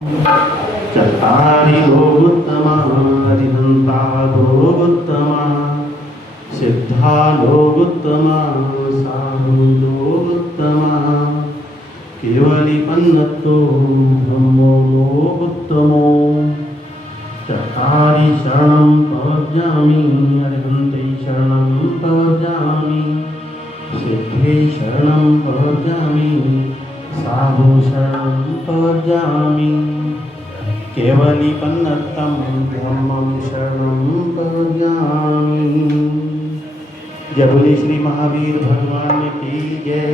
चत्तारि लोकोत्तमा हरिहन्ता लोकोत्तमा सिद्धा लोकोत्तमा साधु लोकोत्तमा केवलिपन्नतो ब्रह्मो लोकोत्तमो चत्तारि शरणं प्रपद्यामि हरिहन्ते शरणं प्रपद्यामि सिद्धे शरणं प्रपद्यामि साधु शरणं प्रपद्यामि केवलिपन्नतं ब्रह्मं शरणं प्रपद्यामि। जय बोले श्री महावीर भगवान की जय।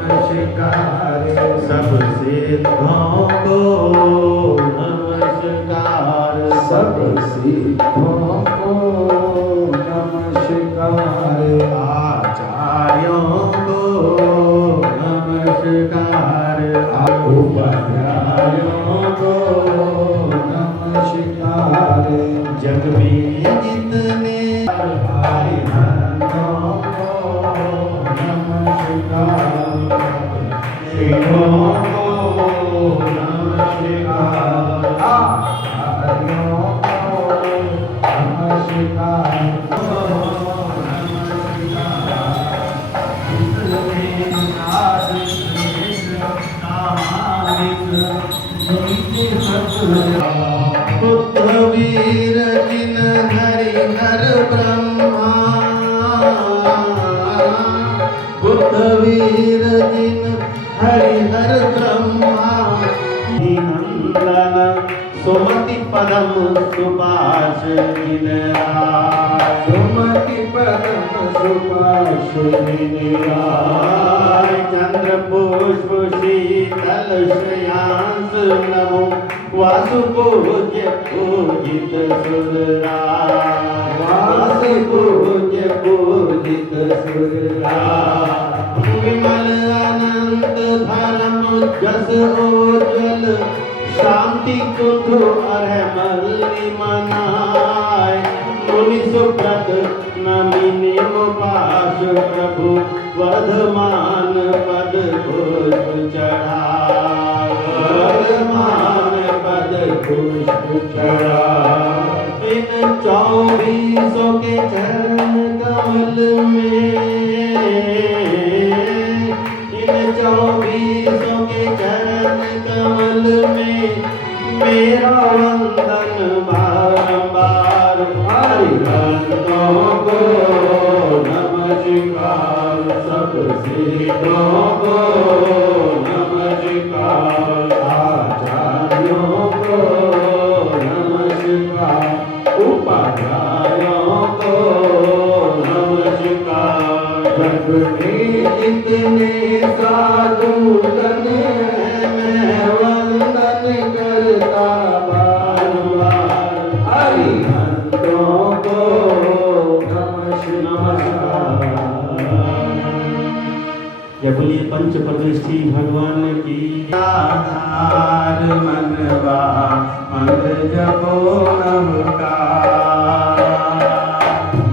नमस्कार सब सिद्धों को, नमस्कार सब सिद्धों को नमस्कार, आचार्यों को नमस्कार, उपाध्यायों को नमस्कार, जग में जितने हरिहरों को नमस्कार, सिद्धों को नमस्कार, आचार्यों को नमस्कार, बुद्ध वीर जिन हरिहर ब्रह्मा, बुद्ध वीर जिन हरिहर ब्रह्मा, नंदन सुमति पदम सुभाष जिन राय, सुमति परम सुभाष राय, चंद्र पुष्प शीतल श्रेयांस नमो वासु पूज्य पूजित सुरराय, वासु पूज्य पूजित सुरराय, विमल अनंत धर्म जस उज्ज्वल शांति कुंभ अरमल मनाय, मुनि सुब्रत नमिनी मुपाश प्रभु वर्धमान पद पुष्प चढ़ाय, वर्धमान पद पुष्प चढ़ाय। इन 24 के चरण कमल में, इन 24 के चरण कमल में मेरा वंदन बारंबार। हरिहरों को नमस्कार, सब सिद्धों को नमस्कार, आचार्यों को नमस्कार, उपाध्यायों को नमस्कार, जग में जितने साधु जन हैं, मैं वंदन करता बारंबार। हरिहरों को नमस्कार। जय बोलिए पंच परमेष्ठी भगवान की। आधार मनवा मंत्र जपो नमकार,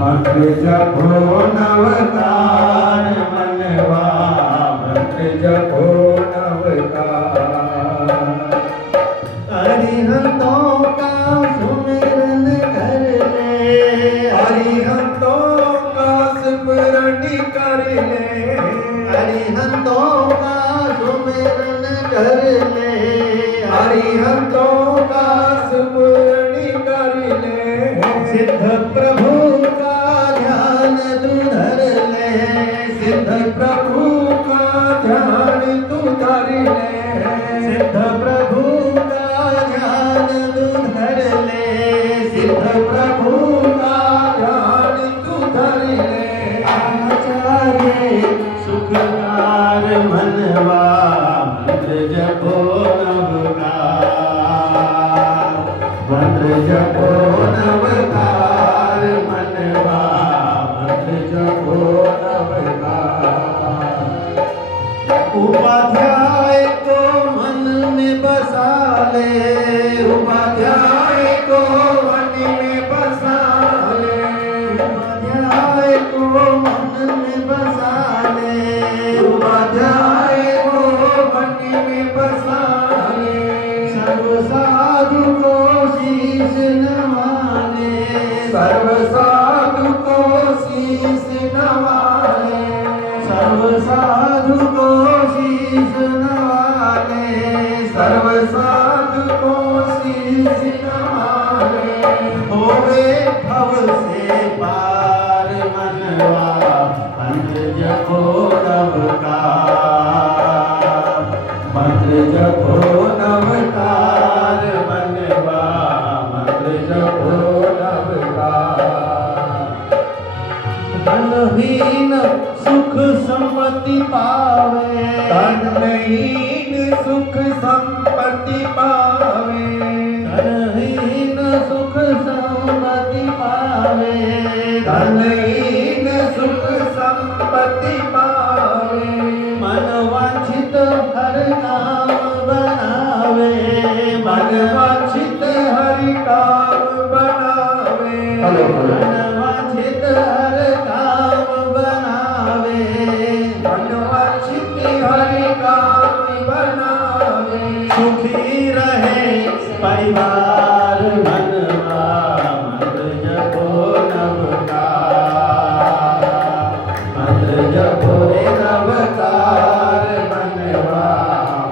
मंत्र जपो नवकार, मनवा मंत्र जपो नवकार, हरिहरों का सुमिरन कर ले, हरिहरों का स्मरण कर ले, हरिहरों का सुमिरन कर ले, हरिहरों का स्मरण कर ले, सिद्ध प्रभु का ध्यान तू धर ले, सिद्ध प्रभु का ध्यान तू धर ले, सिद्ध प्रभु का ध्यान तू धर ले, सिद्ध प्रभु का ध्यान तू धर ले, आचार्य सुखकार मनवा मंत्र जपो नवकार, मंत्र जपो नवकार, मनवा मंत्र जपो नवकार। उपाध्याय को मन में बसा ले, उपाध्याय को मन में बसा ले, उपाध्याय को मन में बसा ले, उपाध्याय जपो नवकार मनवा मंत्र जपो नवकार धनहीन सुख संपत्ति पावे धनहीन सुख संपत्ति पावे धनहीन सुख संपत्ति पावे धनहीन सुख संपत्ति पावे मन वांछित हर काम बनावे मन वांछित हरि काम बनावे मन वांछित हर काम बनावे मन वांछित हरि काम बनावे सुखी रहे परिवार मनवा मंत्र जपो नवकार मंत्र जपो नवकार मनवा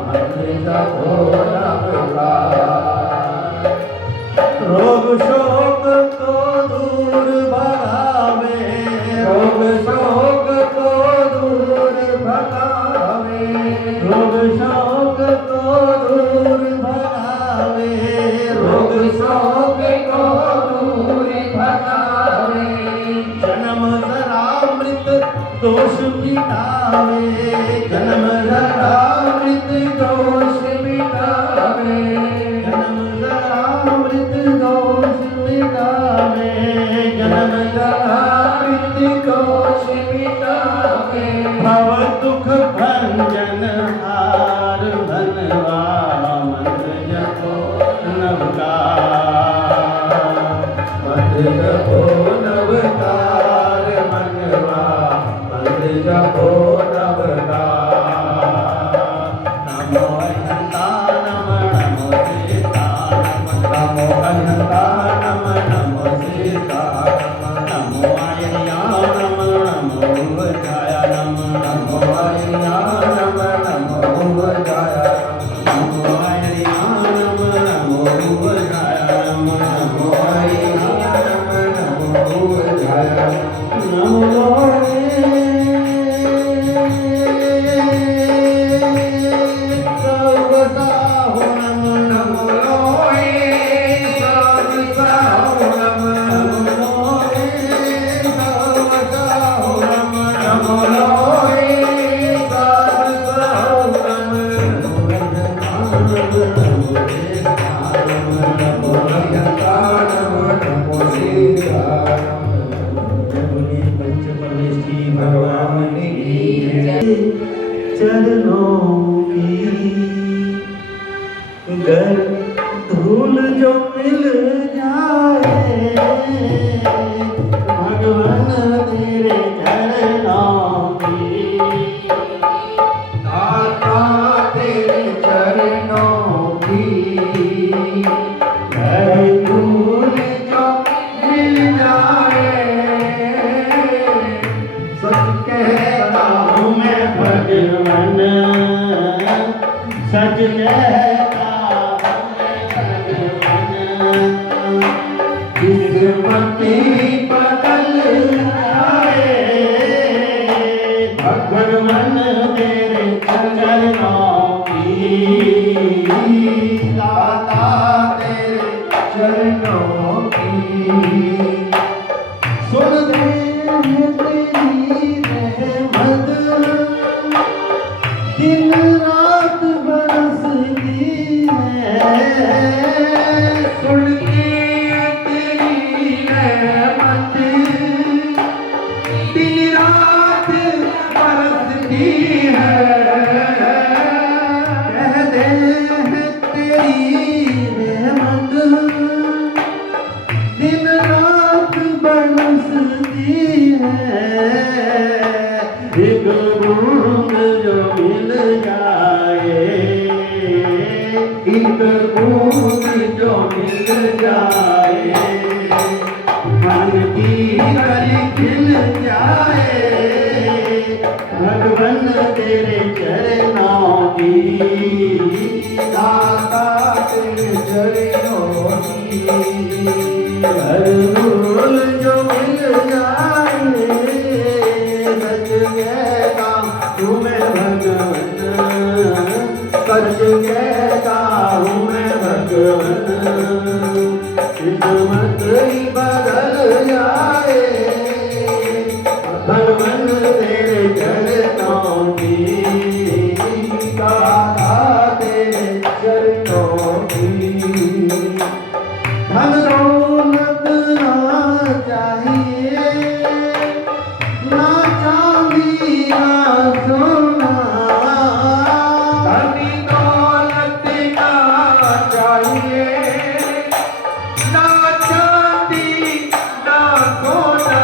मंत्र जपो नवकार रोग शोक को दूर भगावे रोग शोक को दूर भगावे रोग शोक को दूर भगावे रोग शोक को दूर भगावे जन्म जरा मृत दोष मिटावे जन्म जरा मृत दोष मिटावे जन्म जरा मृत दोष मिटावे जन्म जरा मृत्यु दोष मिटावे भव दुख भंजन हार धनवा मंत्र जपो नवकार मंत्र जपो नवकार मनवा मंत्र जपो नवकार नमो अनंता नम नमो सीता नमो अनंता नम नमो सीता नमो आयनिया नम नमो वज्राया नम नमो आयना नम नमो वज्राया नमो आयनिया नम नमो वज्राया नम नमो आयना नम नमो वज्राया नमो सर्वसाहो नम नमो लोहे सर्वसाहो नम नमो सर्वसाहो नम नमो लोहे सर्वसाहो नम नमो अनंता नम नमो सीता पंच परमेश्वरी भगवान की चरणों की गर धूल जो मिल जाए भगवान तेरे चरणों की दाता तेरे चरणों की गर धूल जो मिल जाए सच कहता हूँ मैं भगवान सच कहता किस्मती बदल जाए भगवान तेरे चरणों की दाता तेरे चरणों की सुन दे तेरी रहमत दिन रात बरसती है सुन के तेरी रहमत दिन रात बरसती है कह दे तेरी रहमत दिन रात बरसती है एक बूंद जो मिल जाए एक बूंद जो मिल जाए मन की कली खिल जाए भगवान तेरे चरणों की दाता तेरे चरणों की हर रोल जो मिल जाए सच कहता तुम्हें भगवान सच कहता हूँ मैं भगवन, किस्मत ही बदल जाए भगवन तेरे चरणों की गाथा तेरे चरणों की। धन दौलत ना चाहिए ना चांदी ना सोना धनी दौलत ना चाहिए, ना चांदी ना सोना।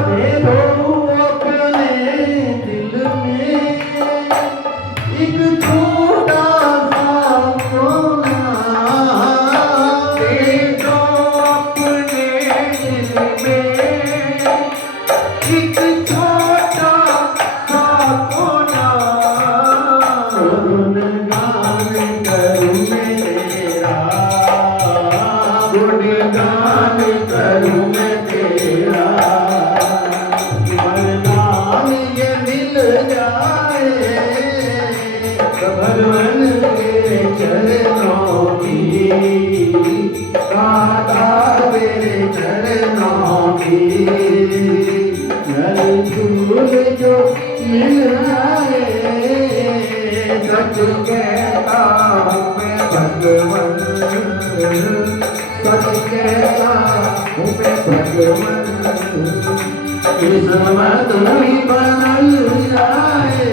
दे दो अपने दिल में एक छोटा सा कोना दे दो अपने दिल में एक छोटा सा कोना। गुणगान करूं मैं तेरा गुणगान करूं मैं तेरा, वरदान ये मिल जाए भगवन तेरे चरणों की गाथा तेरे चरणों की। जल फूल जो मिल जाए सच कहता हूँ मैं भगवन, सच कहता हूँ मैं भगवन। किस्मत ही बदल जाए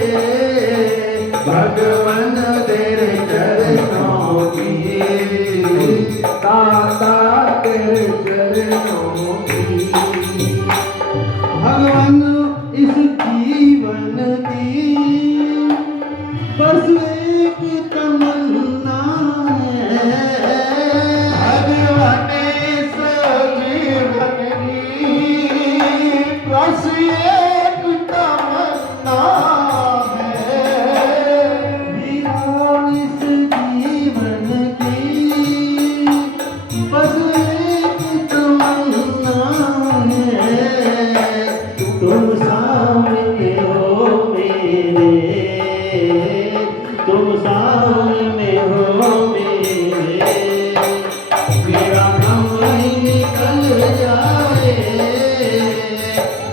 भगवन तेरे चरणों की गाथा तेरे चरणों की। भगवान इस जीवन की बस एक तमन्ना है भगवान इस जीवन की बस एक तमन्ना है। भगवान इस जीवन की बस एक तमन्ना है तुम सामने हो मेरे तुम सामने हो मेरे मेरा गम ही निकल जाए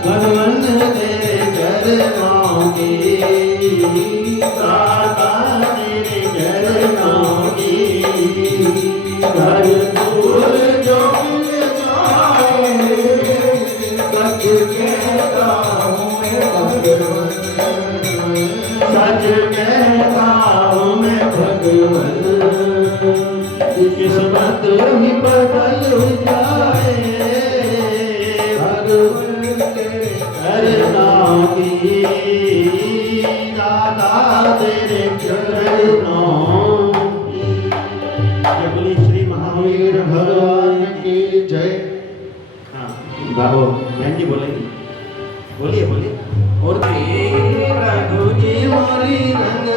भगवन तेरे चरणों की गाथा तेरे चरणों की घर दूर जो मिल जाए सच कहता हूँ मैं भगवन, सच कहता हूँ मैं भगवन किस्मत ही बदल जाए भगवन तेरे चरणों की गाथा तेरे चरणों की। जय बोले श्री महावीर भगवान की जय। हाँ बाबू बहन जी बोलेंगे बोलिए बोलिए और रघु जी मोरी रंग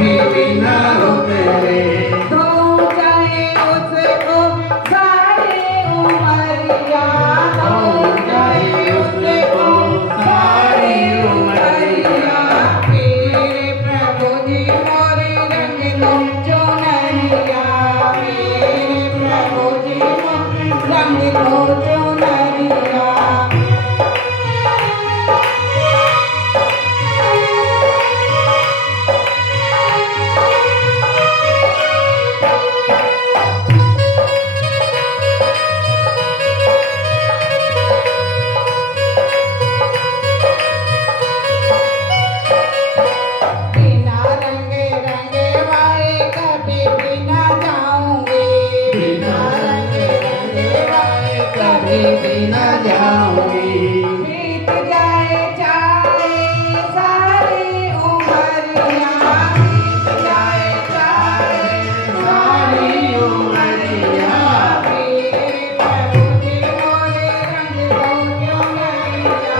कभी भी न हो तेरे धो जाए उसको सारी उमरिया, धो जाए उसको सारी उमरिया। मेरे प्रभु जी मोरे रंग लो चुनरिया, मेरे प्रभु जी मोरे रंग लो चुनरिया। बिना रंगे रंगे वाले कभी भी न जाऊंगी, बिना रंगे रंगे वाले कभी भी न जाऊंगी। बीत जाए चाहे सारी उमरिया, बीत जाए चाहे सारी उमरिया। मेरे प्रभु जी मोरे रंग दो चुनरिया,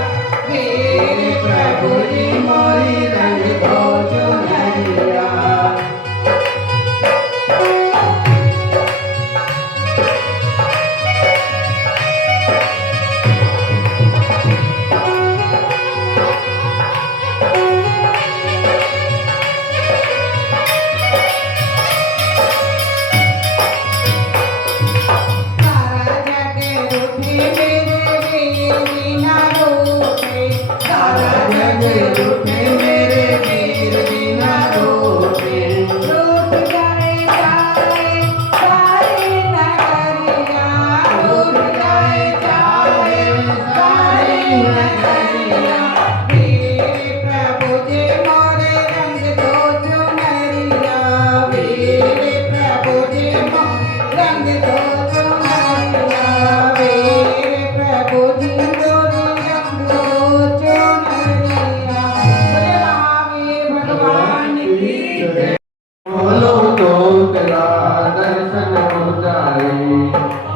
मेरे प्रभु जी मोरे रंग दो चुनरिया। सारा जग रूठे मेरे वीर बिना रूठे, सारा जग रूठे मेरे वीर बिना रूठे। रूठ जाए चाहे सारी नगरिया, रूठ जाए चाहे सारी नगरिया। मेरे प्रभु जी मोरे रंग दो चुनरिया, मेरे प्रभु जी मोरे रंग दो चुनरिया, मेरे प्रभु जी मोरे रंग दो चुनरिया। बोले महावीर भगवान की जय। खोलो तो तेरा दर्शन हो जाए,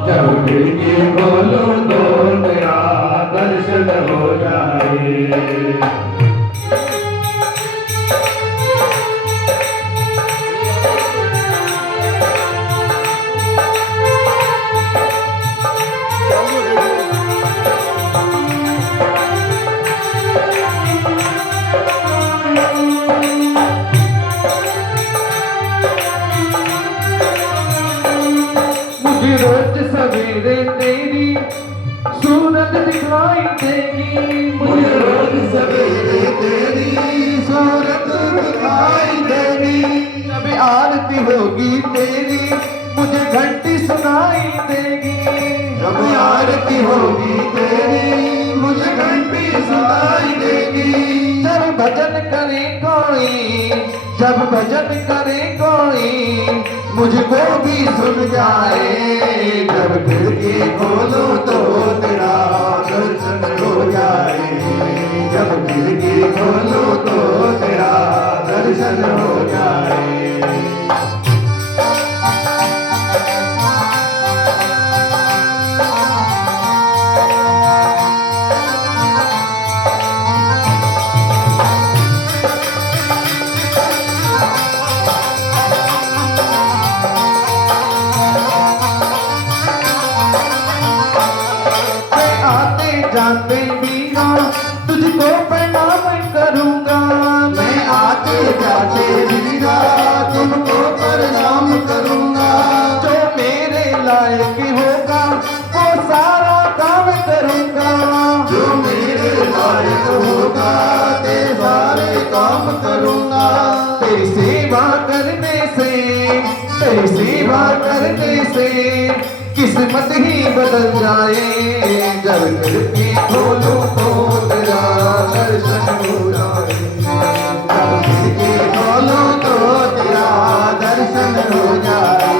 जब खिड़की खोलो तो तेरा दर्शन हो जाए। मुझे रोज सवेरे तेरी सूरत दिखाई देगी, मुझे रोज सवेरे तेरी सूरत दिखाई देगी। जब आरती होगी तेरी मुझे घंटी सुनाई देगी, जब आरती होगी तेरी मुझे घंटी सुनाई देगी। जब भजन करे कोई, जब भजन करे कोई मुझको भी सुन जाए, जब खिड़की खोलो तो तेरा दर्शन हो जाए, जब खिड़की खोलो तो तेरा दर्शन हो जाए। मैं आते जाते बीना तुझको प्रणाम करूंगा, मैं आते जाते बीना तुमको प्रणाम करूंगा। जो मेरे लायक होगा वो सारा काम करूंगा, जो मेरे लायक होगा ते सारे काम करूंगा। तेरी सेवा करने से, तेरी सेवा करने से किस्मत ही बदल जाए, जब खिड़की खोलो तो तेरा दर्शन हो जाए, जब खिड़की खोलो तो तेरा दर्शन हो जाए।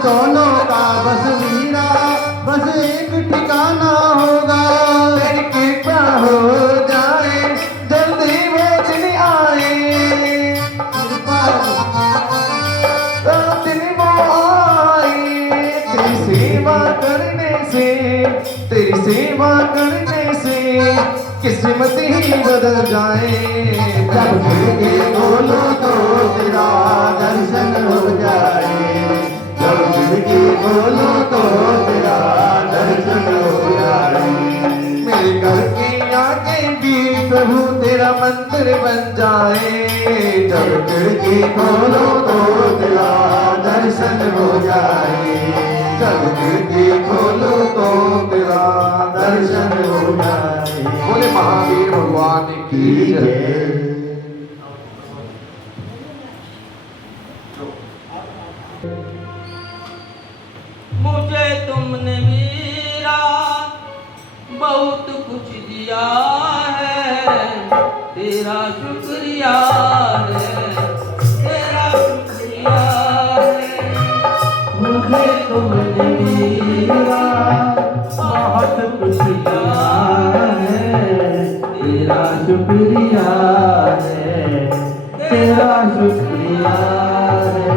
दोनों का बस मीरा, बस एक ठिकाना किस्मत ही बदल जाए। जब खिड़की खोलो तो तेरा दर्शन हो जाए। जब खिड़की खोलो तो तेरा दर्शन हो जाए। मेरे घर की आंखें भी प्रभु तेरा मंदिर बन जाए। जब खिड़की खोलो तो तेरा दर्शन हो जाए। जब खिड़की खोलो तो तेरा दर्शन हो जाए। बोले महावीर भगवान की जय। मुझे तुमने मीरा बहुत कुछ दिया है, तेरा शुक्रिया है, तेरा शुक्रिया है। मुझे तुमने मीरा बहुत कुछ दिया है, तेरा शुक्रिया है, तेरा शुक्रिया है।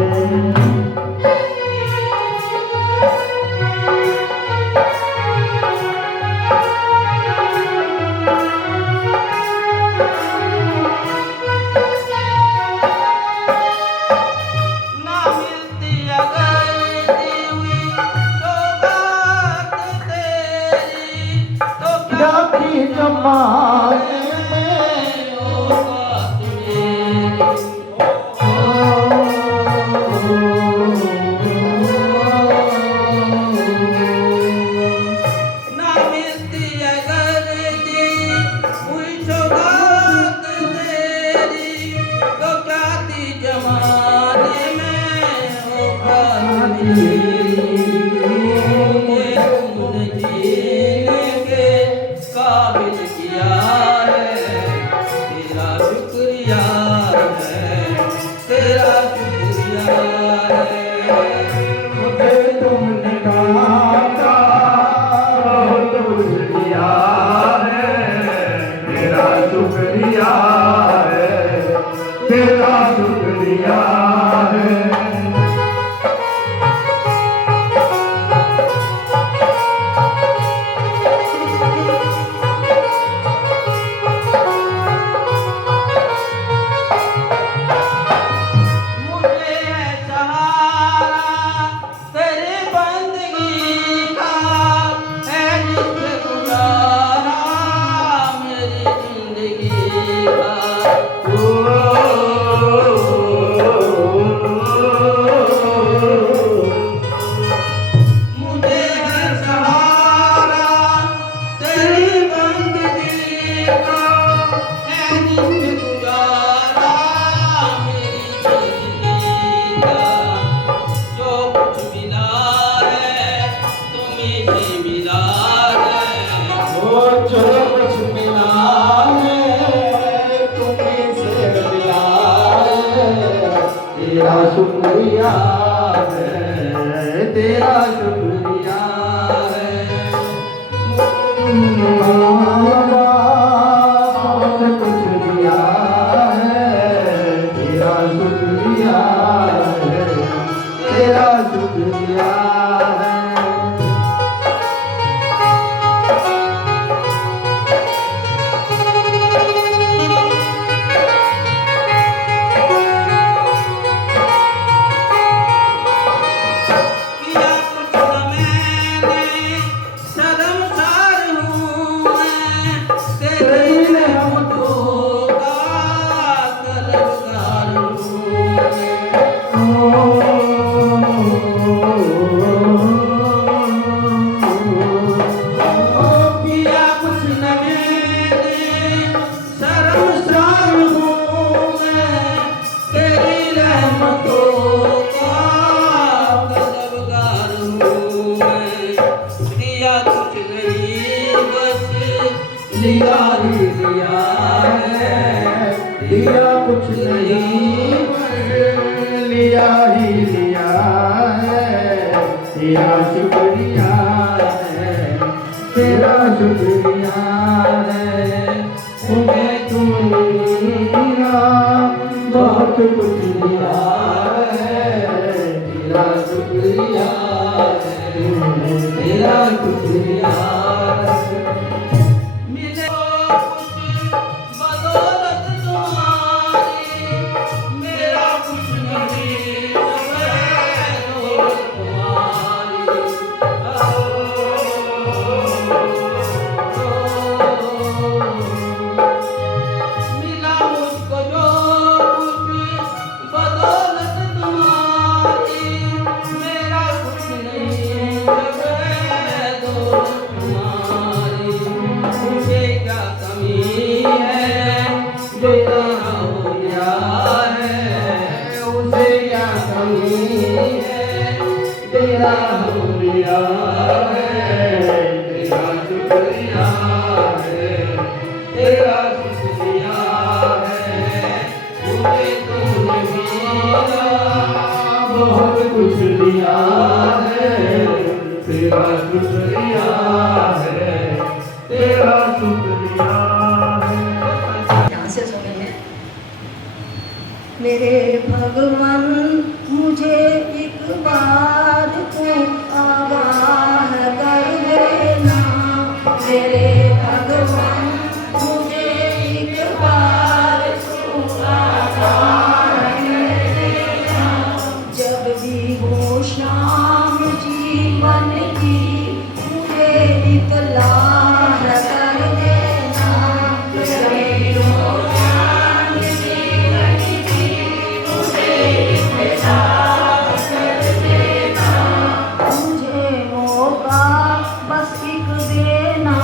तेरा शुक्रिया है, तेरा शुक्रिया है। बहुत कुछ दिया है, तेरा शुक्रिया है, तेरा शुक्रिया है। लिया ही लिया है, दिया कुछ नहीं लिया ही लिया है। तेरा शुक्रिया है, तेरा शुक्रिया है। तुम्हें तुमने बहुत कुछ दिया है, तेरा शुक्रिया है, तेरा शुक्रिया है। मिले दिया है, तेरा शुक्रिया है, तेरा शुक्रिया है, मुझे तूने दिया बहुत कुछ दिया है, तेरा शुक्रिया है, तेरा शुक्रिया है। ध्यान से सुनिए। मेरे भगवान मुझे एक बार तू आगाह कर देना, मेरे भगवान मुझे एक बार तू आगाह कर देना, जब भी हो शाम जीवन की मुझे इतलाह कर देना, जब हो शाम जीवन की मुझे इतलाह कर देना, मुझे मौका बस एक देना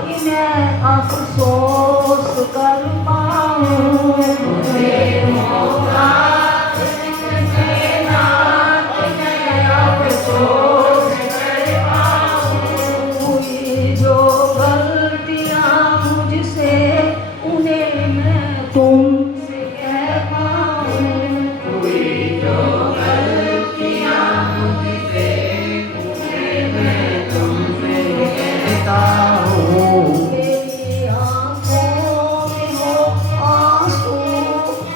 कि मैं अफसोस कर पाऊँ, मुझे मौका एक देना कि मैं अफसोस कर पाऊँ, हुई जो गलतियाँ मुझसे उन्हें मैं तुमसे कह पाऊँ, हुई जो गलतियाँ मुझसे उन्हें मैं तुमसे कहता हूँ, मेरी आँखों में हो आंसू,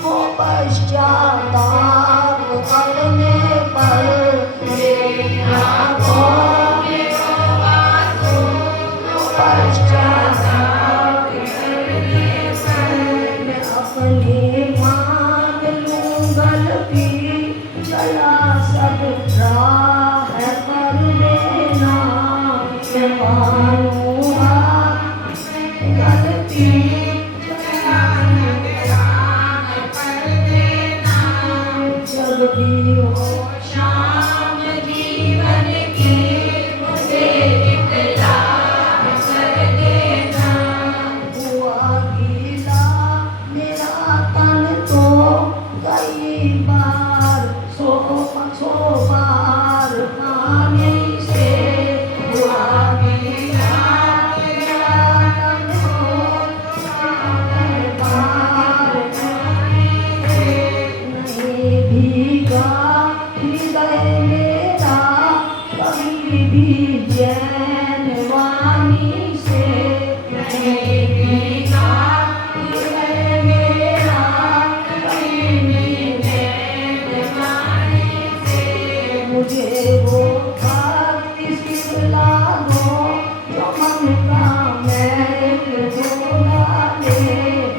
हो पश्चाताप करने पर, मेरी आँखों में हो आंसू, हो पश्चाताप करने पर, मैं अपनी मान लूँ गलती, चला सब राह कर देना, मैं मानूँगा गलती, चला सब राह कर देना, जब भी हो शाम जीवन की मुझे इतलाह कर देना, हुआ गीला मेरा तन तो कई बार सो बार पानी से, हुआ गीला मेरा तन तो कई बार पानी से, नहीं भीगा हृदय मेरा कभी भी जैन वाणी से, नहीं भीगा हृदय मेरा कभी भी जैन वाणी से, मुझे वो भक्ति सिखला दो जो मन का मैल धोला ले,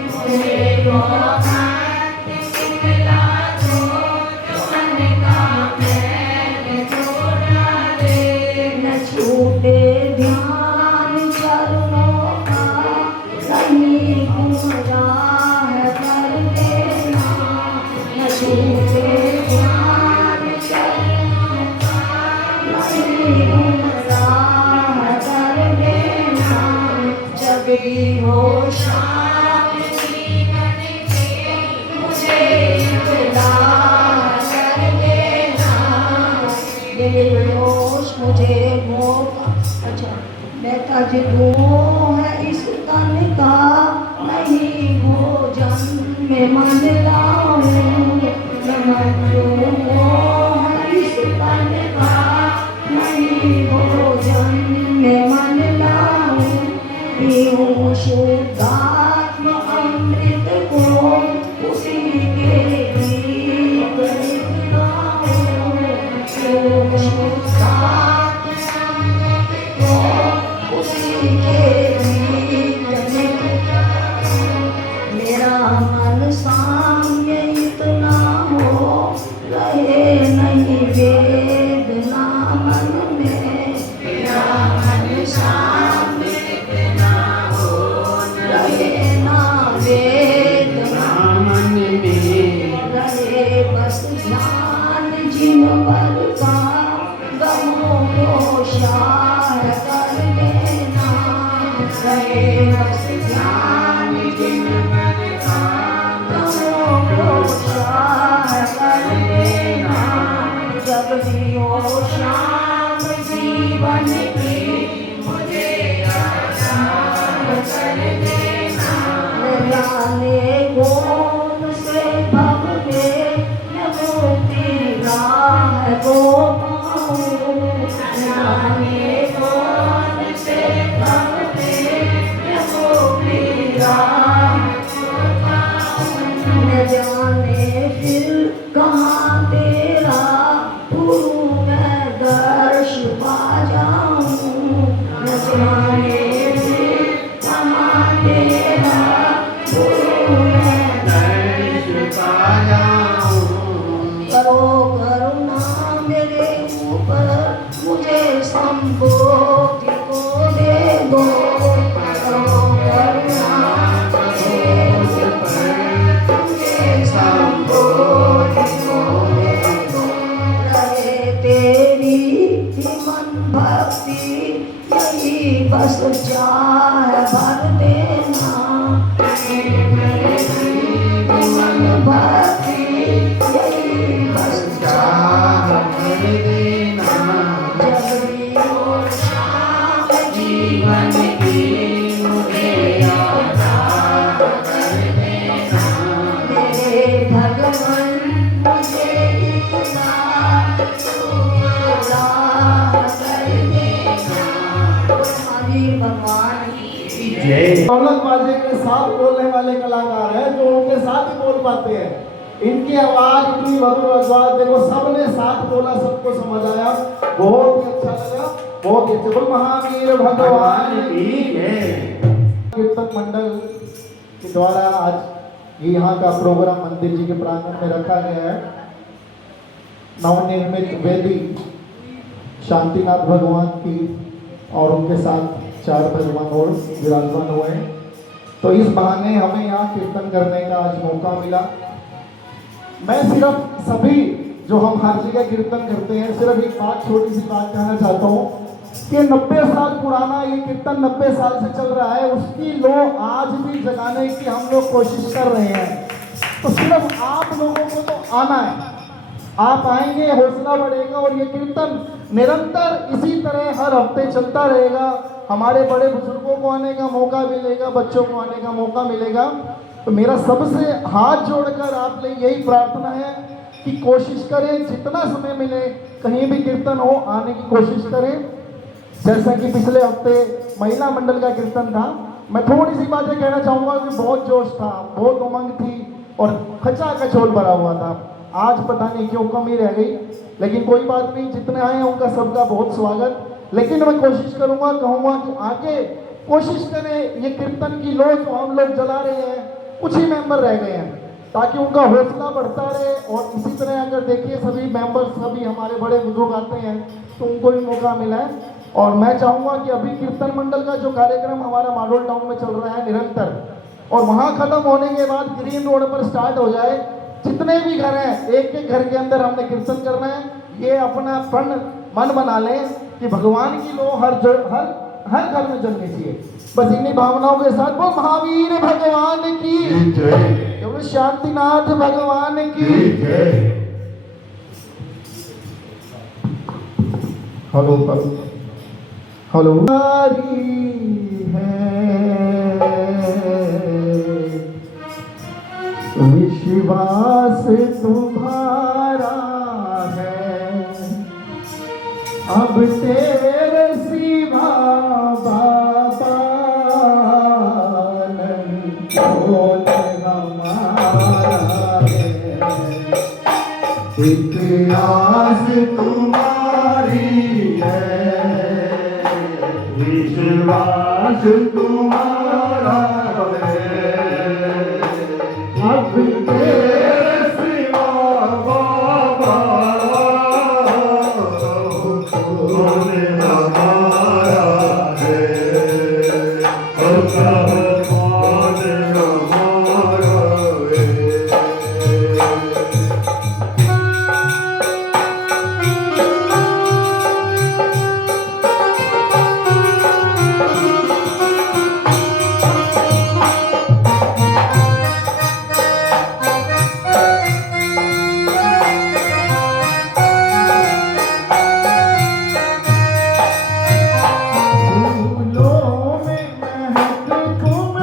मुझे वो भक्ति सिखला दो जो मन का मैल धोला ले, न छूटे ध्यान चरणों का, कहीं गुमराह कर देना, न छूटे ध्यान चरणों का, कहीं गुमराह कर देना, जब भी हो शाम जीवन की मुझे इतलाह कर देना, निर्दोष मुझे मौका, अच्छा बैठा जो है इस तन का, नहीं भोजन में मन लाऊं, मैं मजनू है इस तन का, नहीं भोजन में मन लाऊं, पीऊं शुद्धात्म अमृत को उसी के गीत गाऊं, पीऊं शुद्धात्म अमृत को उसी के गीत गाऊं, मेरा मन साम्य इतना हो रहे नहीं वेदना मन में, मेरा मन साम्य इतना हो रहे ना वेदना मन में, रहे बस ध्यान जिन पर का, गमों को शार कर देना, रहे बस ध्यान जिन पर का, गमों को शार कर देना, जब भी हो शाम जी जाने कौन से भव में मैं मुक्ति राह को पाऊं। न जाने कौन से भव में मैं मुक्ति राह को पाऊं। न जाने फिर कहाँ तेरा गुरु मैं दर्श पा जाऊं। न जाने फिर कहाँ तेरा गुरु मैं दर्श पा जाऊं। करो करुणा मेरे ऊपर मुझे संबोधि को दे दो। करो करुणा मेरे ऊपर मुझे संबोधि को दे दो। रहे तेरी ही मन भक्ति यही बस चाह भर देना। रहे तेरी ही मन भक्ति यही बस चाह भर देना। जब भी हो शाम जीवन की मुझे याद कर देना। मेरे भगवान मुझे इतना कर देना। हमारी भगवान की जय। ढोलक बाजे के साथ बोलने वाले कलाकार हैं जो उनके साथ ही बोल पाते हैं। इनकी आवाज इतनी मधुर आवाज, देखो सबने साथ बोला, सबको समझ आया, बहुत ही अच्छा लगा, बहुत ही अच्छा। बोल महावीर भगवान की जय। कीर्तन मंडल के द्वारा आज ये यहाँ का प्रोग्राम मंदिर जी के प्रांगण में रखा गया है। नवनिर्मित वेदी शांतिनाथ भगवान की और उनके साथ 4 भगवान और विराजमान हुए हैं। तो इस बहाने हमें यहाँ कीर्तन करने का आज मौका मिला। मैं सिर्फ सभी जो हम हर जगह कीर्तन करते हैं, सिर्फ एक बात, छोटी सी बात कहना चाहता हूँ कि 90 साल पुराना ये कीर्तन 90 साल से चल रहा है, उसकी लो आज भी जगाने की हम लोग कोशिश कर रहे हैं। तो सिर्फ आप लोगों को तो आना है, आप आएंगे, हौसला बढ़ेगा और ये कीर्तन निरंतर इसी तरह हर हफ्ते चलता रहेगा। हमारे बड़े बुजुर्गों को आने का मौका मिलेगा, बच्चों को आने का मौका मिलेगा। तो मेरा सबसे हाथ जोड़कर आप लिए यही प्रार्थना है कि कोशिश करें, जितना समय मिले कहीं भी कीर्तन हो आने की कोशिश करें। जैसा कि पिछले हफ्ते महिला मंडल का कीर्तन था, मैं थोड़ी सी बातें कहना चाहूँगा कि बहुत जोश था, बहुत उमंग थी और खचाखचोल भरा हुआ था। आज पता नहीं क्यों कमी रह गई, लेकिन कोई बात नहीं, जितने आए हैं उनका सबका बहुत स्वागत। लेकिन मैं कोशिश करूँगा, कहूँगा कि आगे कोशिश करें, ये कीर्तन की लो जो हम लोग जला रहे हैं, कुछ ही मेंबर रह गए हैं, ताकि उनका हौसला बढ़ता रहे। और इसी तरह अगर देखिए सभी मेंबर्स, सभी हमारे बड़े बुजुर्ग आते हैं तो उनको भी मौका मिला है। और मैं चाहूँगा कि अभी कीर्तन मंडल का जो कार्यक्रम हमारा मॉडल टाउन में चल रहा है निरंतर, और वहाँ खत्म होने के बाद ग्रीन रोड पर स्टार्ट हो जाए। जितने भी घर हैं, एक एक घर के अंदर हमने कीर्तन करना है। ये अपना प्रण मन बना लें कि भगवान की लो हर घर में चलनी चाहिए। बस इन्हीं भावनाओं के साथ वो महावीर भगवान की जय, शांतिनाथ भगवान की जय। हेलो हेलो है विश्वास तुम्हारा है, अब तेरे सिवा बाबा कोई हमारा है। इतिहास तुम्हारी है, विश्वास तुम्हारा है, अब तेरे सिवा बाबा कोई हमारा है। फूलों में महक तुम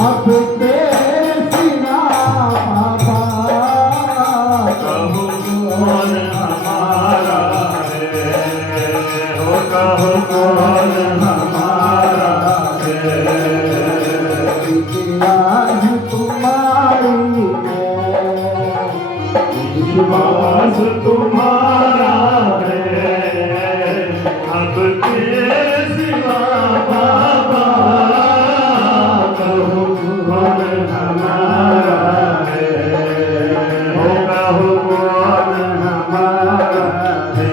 अब तेरी बाबा कहो कौन हमारा है, हो कहो कौन हमारा है। आज तुम्हारी विश्वास तुम्हारा है, अब तेरे सिवा बाबा कहो कौन हमारा है, हो कहो कौन हमारा है।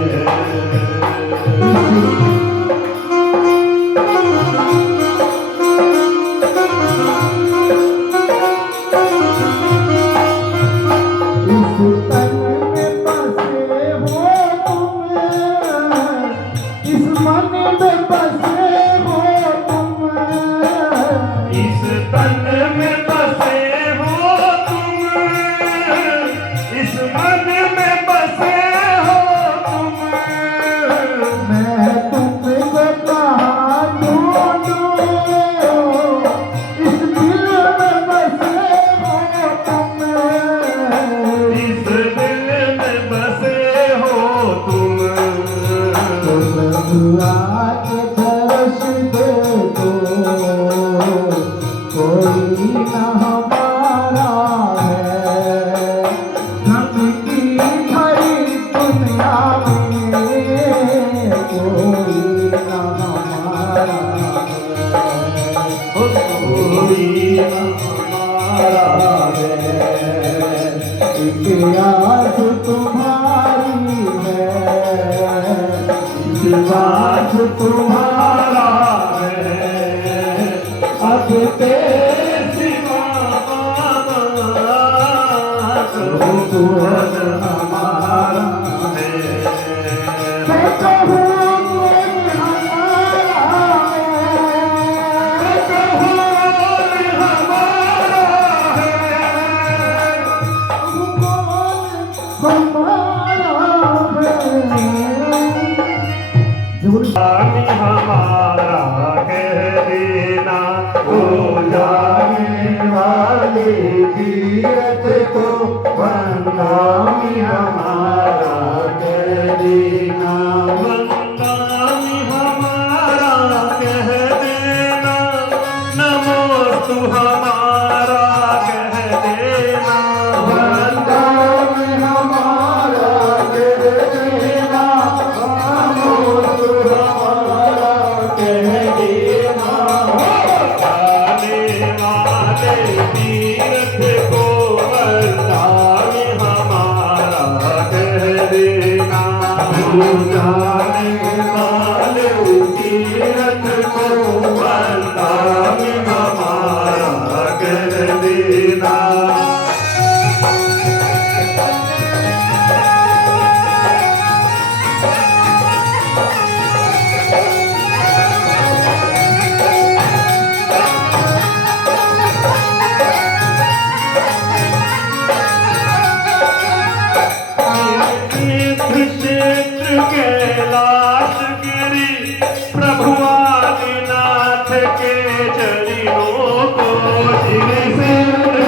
इस तन में बसे हो तुम, इस मन में बसे हो तुम, इस मन में बसे हो तुम। मैं तुमको कहाँ ढूंढूं, इस दिल में बसे हो तुम। इस दिल में बसे हो तुम। आके दर्श दे दो, कोई ना हमारा है, सबकी भरी दुनिया में कोई ना हमारा है। कोई हमारा है, इतिहास तुम्हारी है, विश्वास तुम्हारा है, अब तेरे सिवा बाबा कहो कौन हमारा है। मैं कहूँ कोई हमारा है, कहो कौन हमारा है, स्वामी हमारा कह देना, हो जाने वाले तीरथ को बंदामी हमारा कह देना, बंदामी हमारा कह देना, नमोस्तु हमारा कह देना, बंदामी हमारा कह देना, नमोस्तु हमारा कह देना। जाने वाले तीरथ को बंदामी हमारा कह देना, जाने वाले तीरथ को बंदामी हमारा कह देना। क्षेत्र कैलाश गिरी प्रभु आदिनाथ के चरणों को,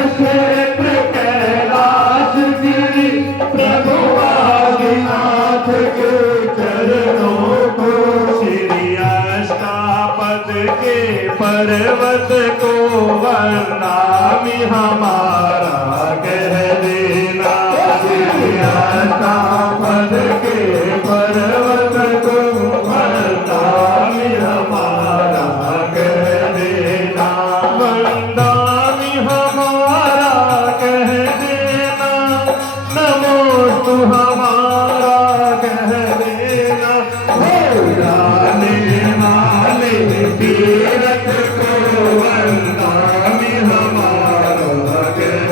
क्षेत्र कैलाश गिरी प्रभु आदिनाथ के चरणों को, श्री अष्टापद के पर्वत को वंदामी हमारा कह देना, श्री अष्टापद के पर्वत को वंदामी हमारा कह देना, वंदामी हमारा कह देना, नमोस्तु हमारा कह देना। हो जाने वाले तीरथ को वंदामी हमारा कह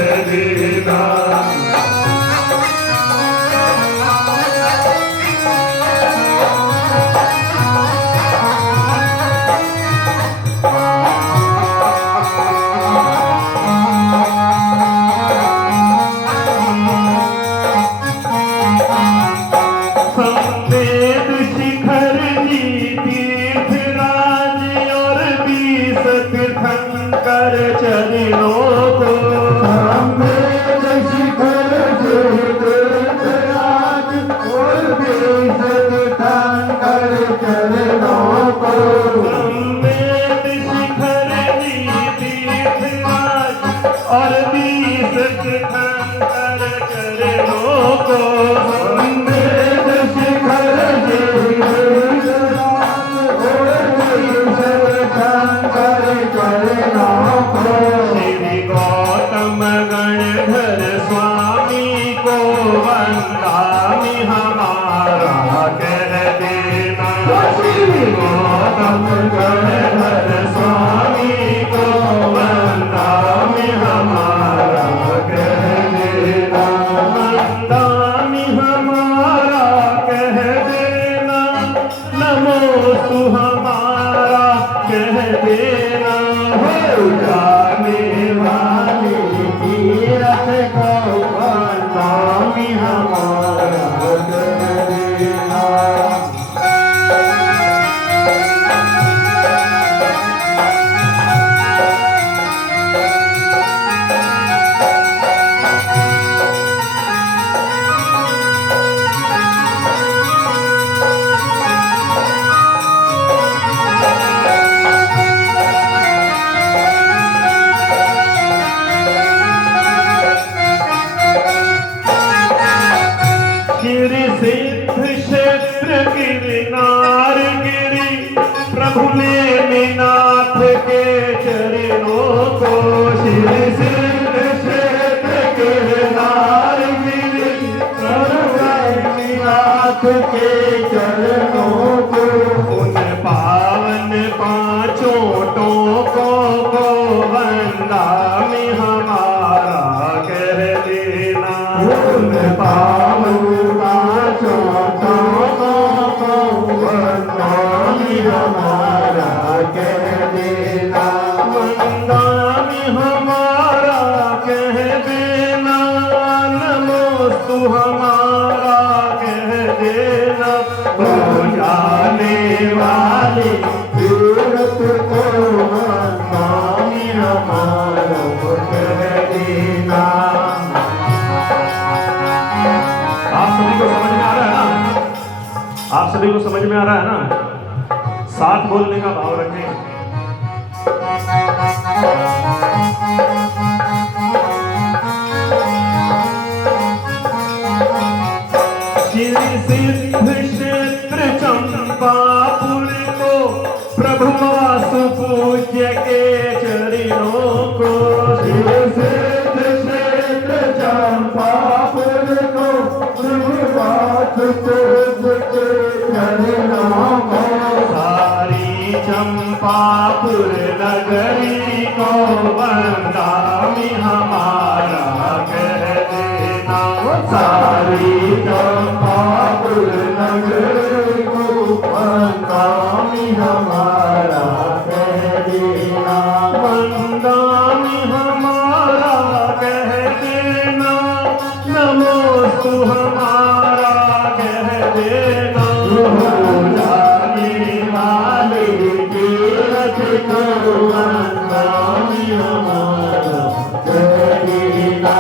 शिखर चरणों को अमृत शिखर जो तीर्थराज और बेसत शंकर चरणों को अमृत शिखर तीर्थराज और बीसत शंकर चरणों को अमृत शिखर जो तीर्थराज और बेसत शंकर चरणों को श्री गौतम गणधर स्वामी को वंदामि हमारा कह देना श्री गौतम गणधर स्वामी को वंदामि हमारा कह देना वंदामि हमारा कह देना नमोस्तु हमारा कह देना हो जाने वाले तीरथ को वंदामि हमारा कह देना गिरि सिद्ध क्षेत्र गिरनार गिरी प्रभु ने नाथ के चरणों को श्री सिद्ध क्षेत्र गिरनार गिरी प्रभु ने नाथ के चरणों को उन पावन पांचों टोकों को वंदामि हमारा कह देना उन पावन हमारा कह देना वंदामि हमारा कह देना नमोस्तु हमारा कह देना हो जाने वाले तीरथ को वंदामि हमारा कह देना। आप सभी को समझ में आ रहा है ना? आप सभी को समझ में आ रहा है ना? साथ बोलने का भाव रखें। श्री सिद्ध क्षेत्र चंपापुर को प्रभु वासु पूज्य के चरणों को श्री सिद्ध क्षेत्र चंपापुर को प्रभु वासु पूज्य के चरणों को सारी चंपापुर नगरी को वंदामि हमारा कह देना सारी चंपापुर नगरी को वंदामि हमारा कह देना वंदामि हमारा कह देना नमोस्तु हमारा कह देना हो जाने वाले तीरथ को वंदामि हमारा कह देना।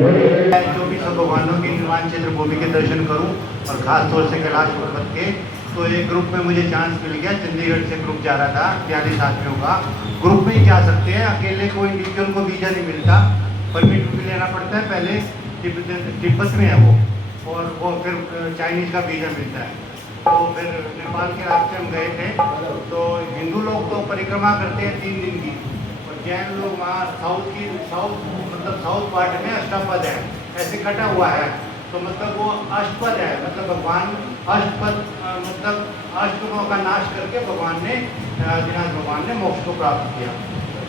जो भी सब भगवानों के निर्वाण क्षेत्र भूमि के दर्शन करूं और खास तौर से कैलाश पर्वत के, तो एक ग्रुप में मुझे चांस मिल गया। चंडीगढ़ से ग्रुप जा रहा था 42 आदमियों का। ग्रुप में ही जा सकते हैं, अकेले कोई इंडिविजुअल को वीज़ा नहीं मिलता, परमिट भी लेना पड़ता है। पहले तिब्बत में है वो, और वो फिर चाइनीज़ का वीज़ा मिलता है। तो फिर नेपाल के रास्ते हम गए थे। तो हिंदू लोग तो परिक्रमा करते हैं 3 दिन की, और जैन लोग वहाँ साउथ पार्ट में अष्टपद है, ऐसे कटा हुआ है। तो मतलब वो अष्टपद है, मतलब भगवान अष्टपद, मतलब अष्टकों का नाश करके भगवान ने, आदिनाथ भगवान ने मोक्ष को प्राप्त किया।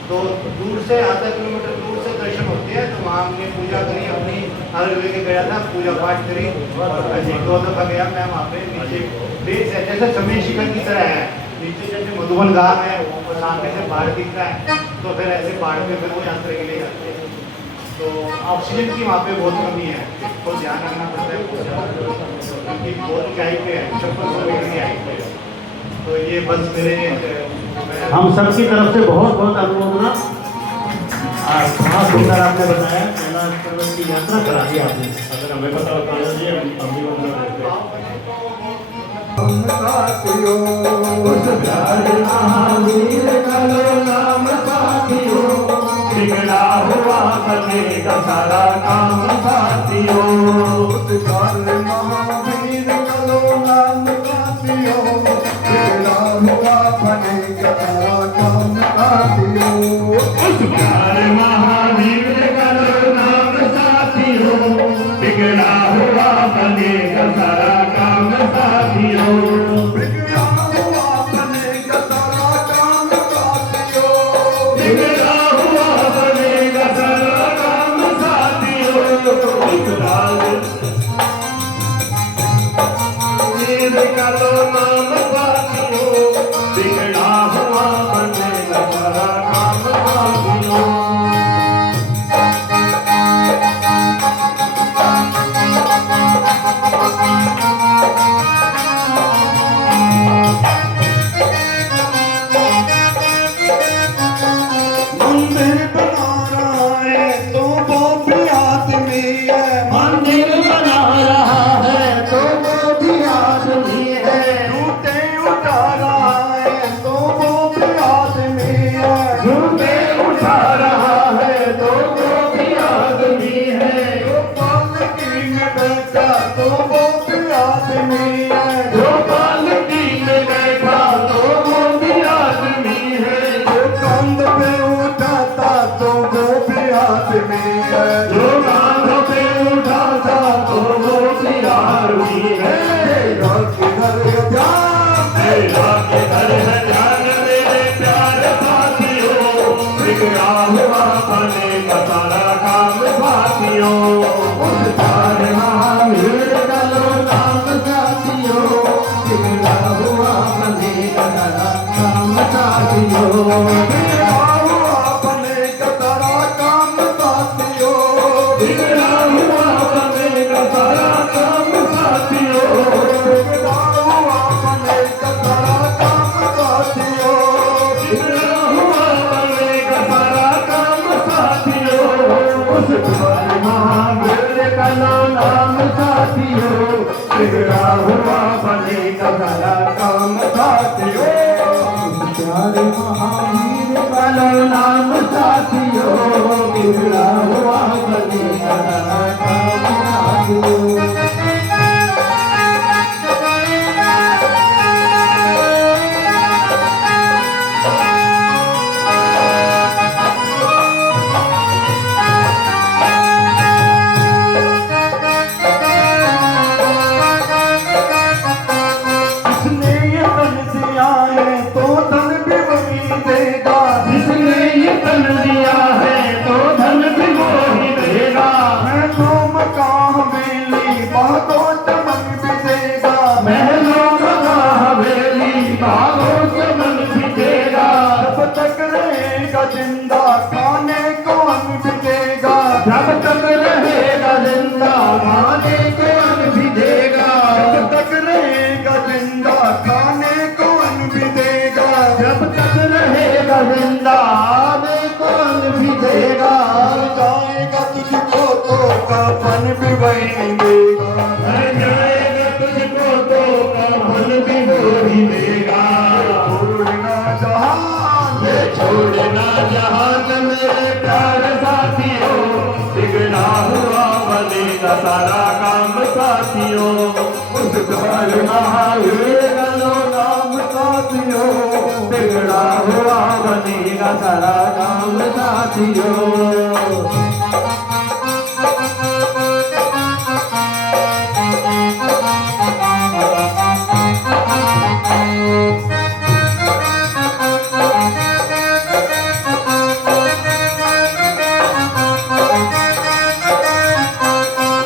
तो दूर से आधा किलोमीटर दूर से दर्शन होते हैं। तो वहाँ हमने पूजा करी, अपनी अर्घ लेके गया था, पूजा पाठ करी। और एक 2 दफ़ा गया मैं वहाँ पे। नीचे देश है जैसे समय शिखर की तरह है, नीचे जैसे मधुबन गांव है और सामने से पहाड़ दिख रहा है। तो फिर ऐसे पहाड़ पे फिर वो यात्रा के लिए जाते हैं। तो ऑक्सीजन की वहाँ पे बहुत कमी है, तो ध्यान रखना पड़ता है क्योंकि बहुत ऊंचाई पे है, 5600 मीटर की हाइट पे है। तो ये बस मेरे हम सबकी तरफ से बहुत बहुत अनुमोदना। बहुत सुंदर आपने बताया, कैलाश पर्वत की यात्रा करा दी आपने। अगर हमें पता होता है जी हम भी वहाँ करते साथियों, उस प्यारे महावीर का लो नाम साथियों, बिगड़ा हुआ बनेगा सारा काम साथियों। उस प्यारे महावीर का लो नाम साथियों, बिगड़ा हुआ बनेगा सारा काम साथियों। उस प्यारे महावीर का लो नाम साथियों, बिगड़ा हुआ बनेगा सारा काम साथियों। बिगड़ा हुआ बनेगा सारा काम साथियों, बिगड़ा हुआ बनेगा सारा काम साथियों। उस महावीर का लो नाम साथियों, बिगड़ा हुआ बनेगा सारा काम साथियों। मंदिर बना रहा है तो वो भी आदमी है। मंदिर बना रहा है तो वो भी आदमी है। झूठे उठा रहा है तो वो भी आदमी है। झूठे उठा रहा है तो वो भी आदमी है। जो पालकी में बैठा तो वो भी आदमी है। जो पालकी में बैठा तो वो भी आदमी है। जो कंध पे उठाता तो वो भी आदमी है। जो कांधों पे उठाता तो वो भी आदमी है। तेरा किधर है ध्यान, तेरा किधर है ध्यान मेरे प्यारे साथियों, बिगड़ा हुआ बनेगा सारा काम साथियों। उस प्यारे महावीर का लो नाम साथियों, बिगड़ा हुआ बनेगा सारा काम साथियों। बिगड़ा हुआ बनेगा सारा काम साथियों। बिगड़ा हुआ बनेगा सारा काम साथियों। बिगड़ा हुआ बनेगा सारा काम साथियों। बिगड़ा हुआ बनेगा सारा काम साथियों। उस प्यारे महावीर का लो नाम साथियों, बिगड़ा हुआ बनेगा सारा काम साथियों। उस प्यारे महावीर का लो नाम साथियों, बिगड़ा हुआ बनेगा सारा काम साथियों। जिसने ये तन दिया है तो धन भी वही देगा। जिसने ये तन दिया है तो धन भी वो ही देगा। मैं तो मकान हवेली नहीं देगा, मैं जाएगा तुझको तो कमल भी वो ही देगा। छोड़ना जहान, छोड़ना जहान मेरे प्यार साथियों, बिगड़ा हुआ बनेगा सारा काम साथियों। उस पर महावीर लो नाम साथियों, बिगड़ा हुआ बनेगा सारा काम साथियों।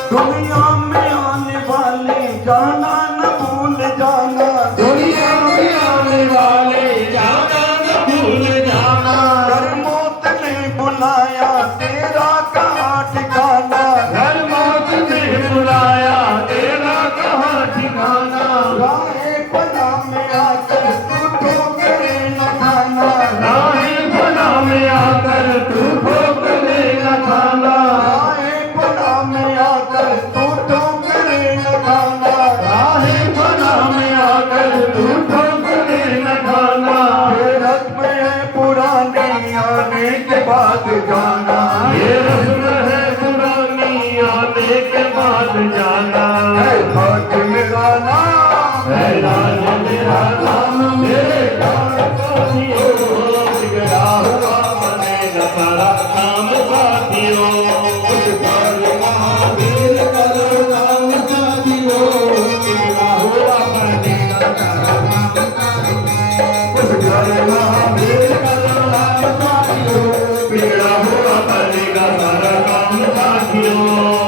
दुनिया में आने वाले जाना न भूल जाना, दुनिया में आने वाले जाना न भूल जाना। घर मौत ने बुलाया तेरा कहाँ ठिकाना, घर मौत ने बुलाया तेरा कहाँ ठिकाना। राहे बना में आकर तू ठोकरे न खाना, राहे बना में आकर तू ठोकरे न खाना। राहे बना में आकर तू ठोकरे न खाना, राहे बना में आकर तू ठोकरे न खाना। ये रस्म है पुरानी आने के बाद जाना, ये रस्म है पुरानी आने के बाद जाना। है भाग मेरा नाम, है राज मेरा नाम, मेरे प्यार साथियों, बिगड़ा हुआ बनेगा सारा काम साथियों। उस पर महावीर करो नाम साथियों, बिगड़ा हुआ बनेगा सारा काम साथियों। उस पर महावीर करो नाम साथियों, बिगड़ा हुआ बनेगा सारा काम साथियों।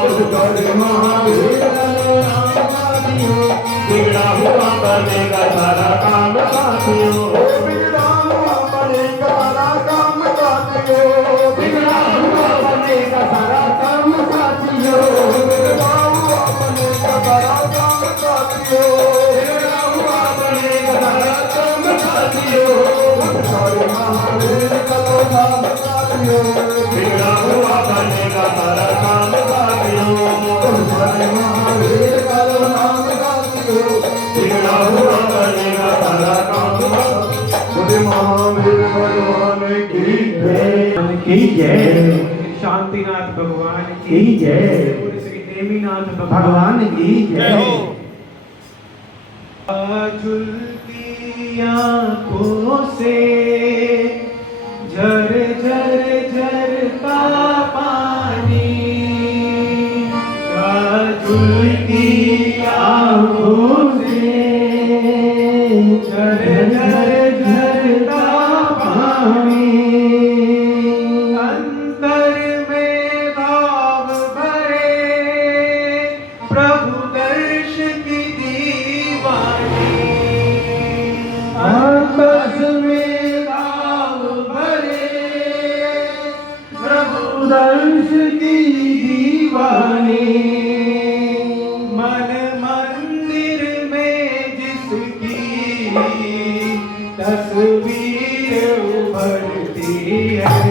उस पर महावीर करो नाम साथियों, बिगड़ा हुआ बनेगा सारा काम साथियों। बिगड़ा हुआ बनेगा सारा काम साथियों, बिगड़ा हुआ बनेगा सारा काम साथियों। बिगड़ा हुआ बनेगा सारा काम साथियों, बिगड़ा हुआ बनेगा सारा काम साथियों। सारे महावीर करो नाम साथियों, बिगड़ा हुआ बनेगा सारा काम साथियों। सारे महावीर करो नाम साथियों, बिगड़ा हुआ बनेगा सारा काम साथियों। बोले महावीर भगवान की जय, शांतिनाथ भगवान की जय, श्री नेमिनाथ भगवान की जय। झुलती आंखों से झर झर झरता पानी, झुलती आंखों से झर झर झरता पानी। अंतर में भाव भरे प्रभु दर्श की दीवानी, आपस में भाव भरे प्रभु दर्श की दीवानी। मन मंदिर में जिसकी तस्वीर उभरती है,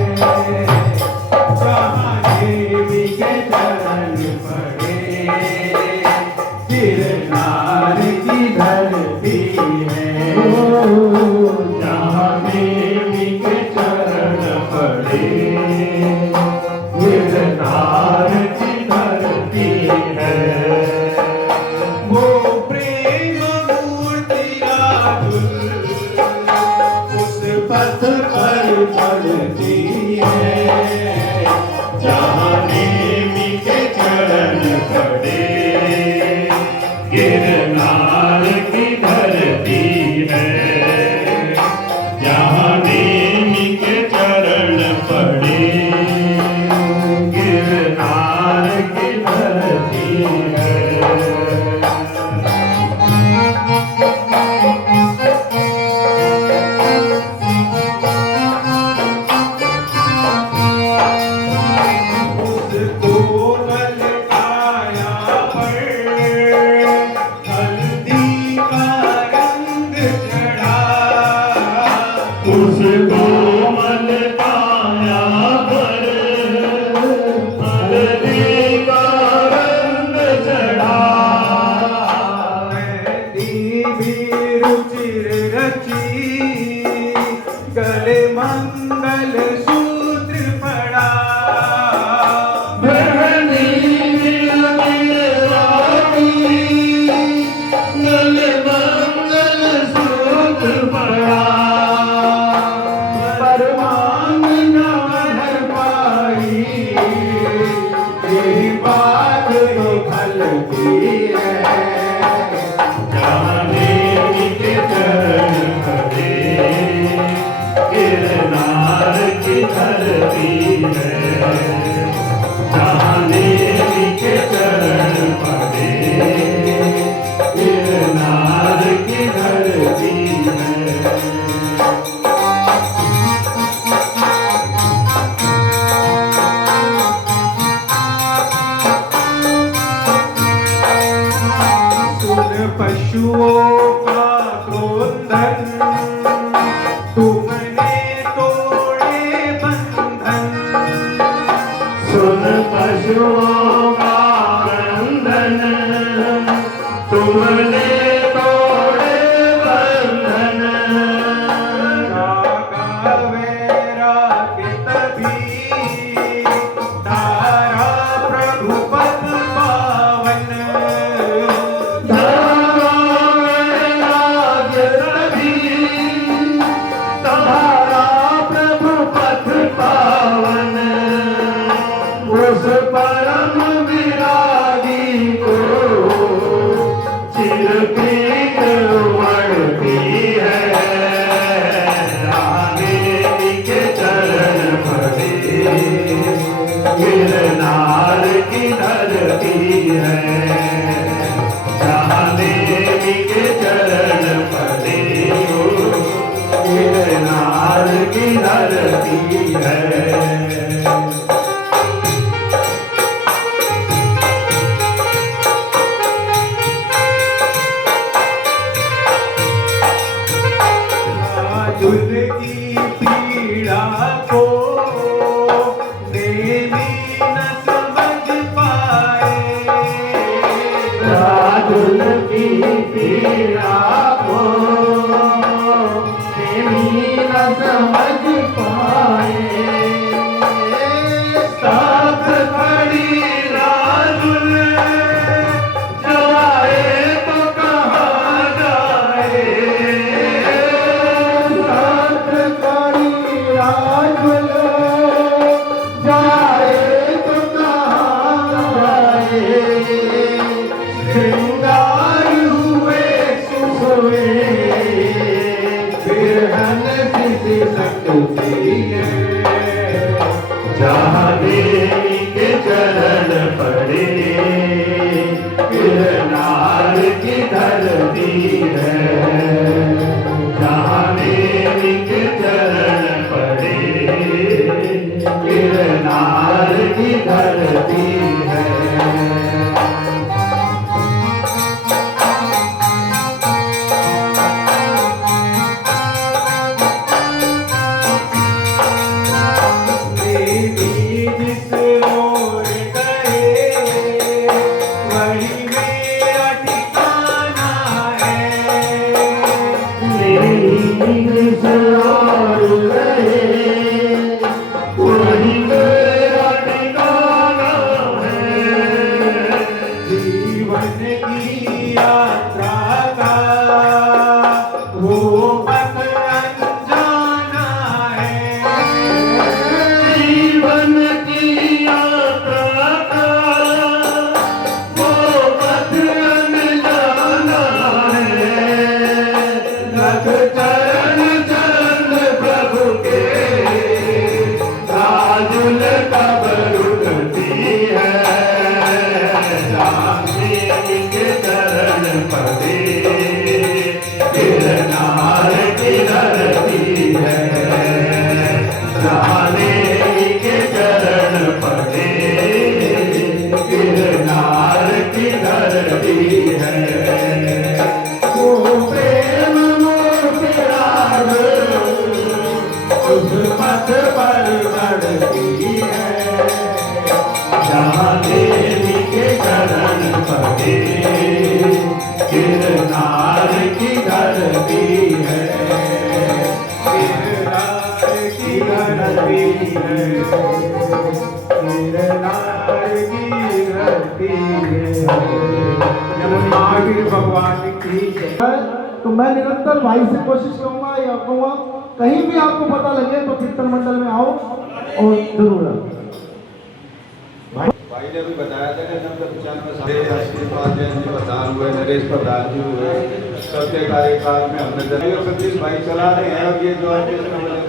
जहाँ देवी के चरण पड़े गिरनार की धरती है। जहाँ देवी के चरण पड़े गिरनार की धरती है। वो प्रेम मूर्ति उस पथ पर चलती है, जहाँ देवी के चरण पड़े गिरनार की धरती है। जहाँ देवी के चरण पड़े गिरनार की धरती है। उसको हल्दी का रंग मंगल सूत्र पड़ा बहनी गल मंगल सूत्र पड़ा पर मांग न भर पाई यही बात तो फल की है जाने के चरण पड़े गिरनार की धरती है जाने के चरण पड़े गिरनार की धरती है सुन पशुओं का क्रोधन तुमने तोड़े बंधन सुन पशुओं का बंधन तुमने तोड़े बंधन रागा वैराग तभी तारा प्रभु पद पावन तुम्हारा प्रभु पथ पावन उस परम विरागी को चिरपीत उमड़ती है राधे के चरण पड़े गिरनार की धरती है जहाँ देवी के चरण पड़े गिरनार की धरती है राजुल की पीड़ा को देवी न समझ पाए राजुल की पीड़ा को देवी न समझ पाए साथ खड़ी राजुल जाए तो कहाँ जाए साथ खड़ी राजुल जाए तो कहाँ जाए श्रृंगार हुए सुसुए बिरहन किसी सकती है जहाँ देवी के चरण पड़े गिरनार की धरती है जहाँ देवी के चरण पड़े गिरनार की धरती है देवी जिस ओर गए वही मेरा ठिकाना है जीवन की यात्रा का वो पथ अनजाना है जीवन की यात्रा का वो पथ अनजाना है रथ चरण चरण प्रभु के राजुल कब रुकती है राम देवी के चरण पड़े गिरनार की धरती है राम देवी के चरण पड़े गिरनार की धरती है वो प्रेम मूर्ति राग उस पथ पर बढ़ती है जहाँ देवी के चरण पड़े गिरनार की धरती है गिरनार की धरती है, गिरनार की धरती है, महावीर भगवान की जय। तो मैं निरंतर भाई से कोशिश करूंगा या कहूँगा कहीं भी आपको पता लगे तो कीर्तन मंडल में आओ और जरूर आओ। भाई ने भी बताया था कि 95 आशीर्वाद जयंती प्रधान हुए, नरेश प्रधान जी हुए, सबके कार्यकाल में हमने सतीश भाई चला रहे हैं। और ये जो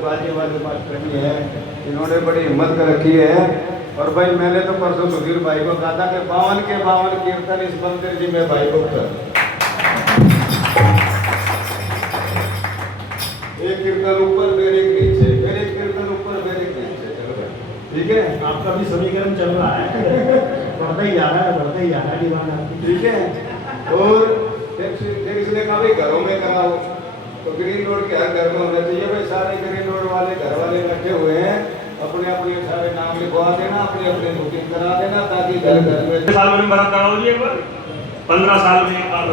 बाजे वाले मास्टर है, इन्होंने बड़ी हिम्मत कर रखी है। और भाई मैंने तो परसों सुधीर भाई को कहा था कि 52 के 52 कीर्तन इस मंदिर जी में भाई को कर, एक कीर्तन ऊपर फिर एक नीचे, फिर एक कीर्तन ऊपर फिर एक नीचे, ठीक है। आपका भी समीकरण चल रहा है, बढ़ता ही जा रहा है, बढ़ता ही जा रहा है दीवाना, ठीक है। और फिर इसने कहा भाई घरों में कराओ, तो ग्रीन रोड के हर घर में होना चाहिए। भाई सारे ग्रीन रोड वाले घर वाले बैठे हुए हैं, अपने अपने सारे नाम लिखवा देना, अपने अपने बुकिंग करा देना, ताकि घर घर में साल में बरात कराओ जी एक बार, 15 साल में एक बार।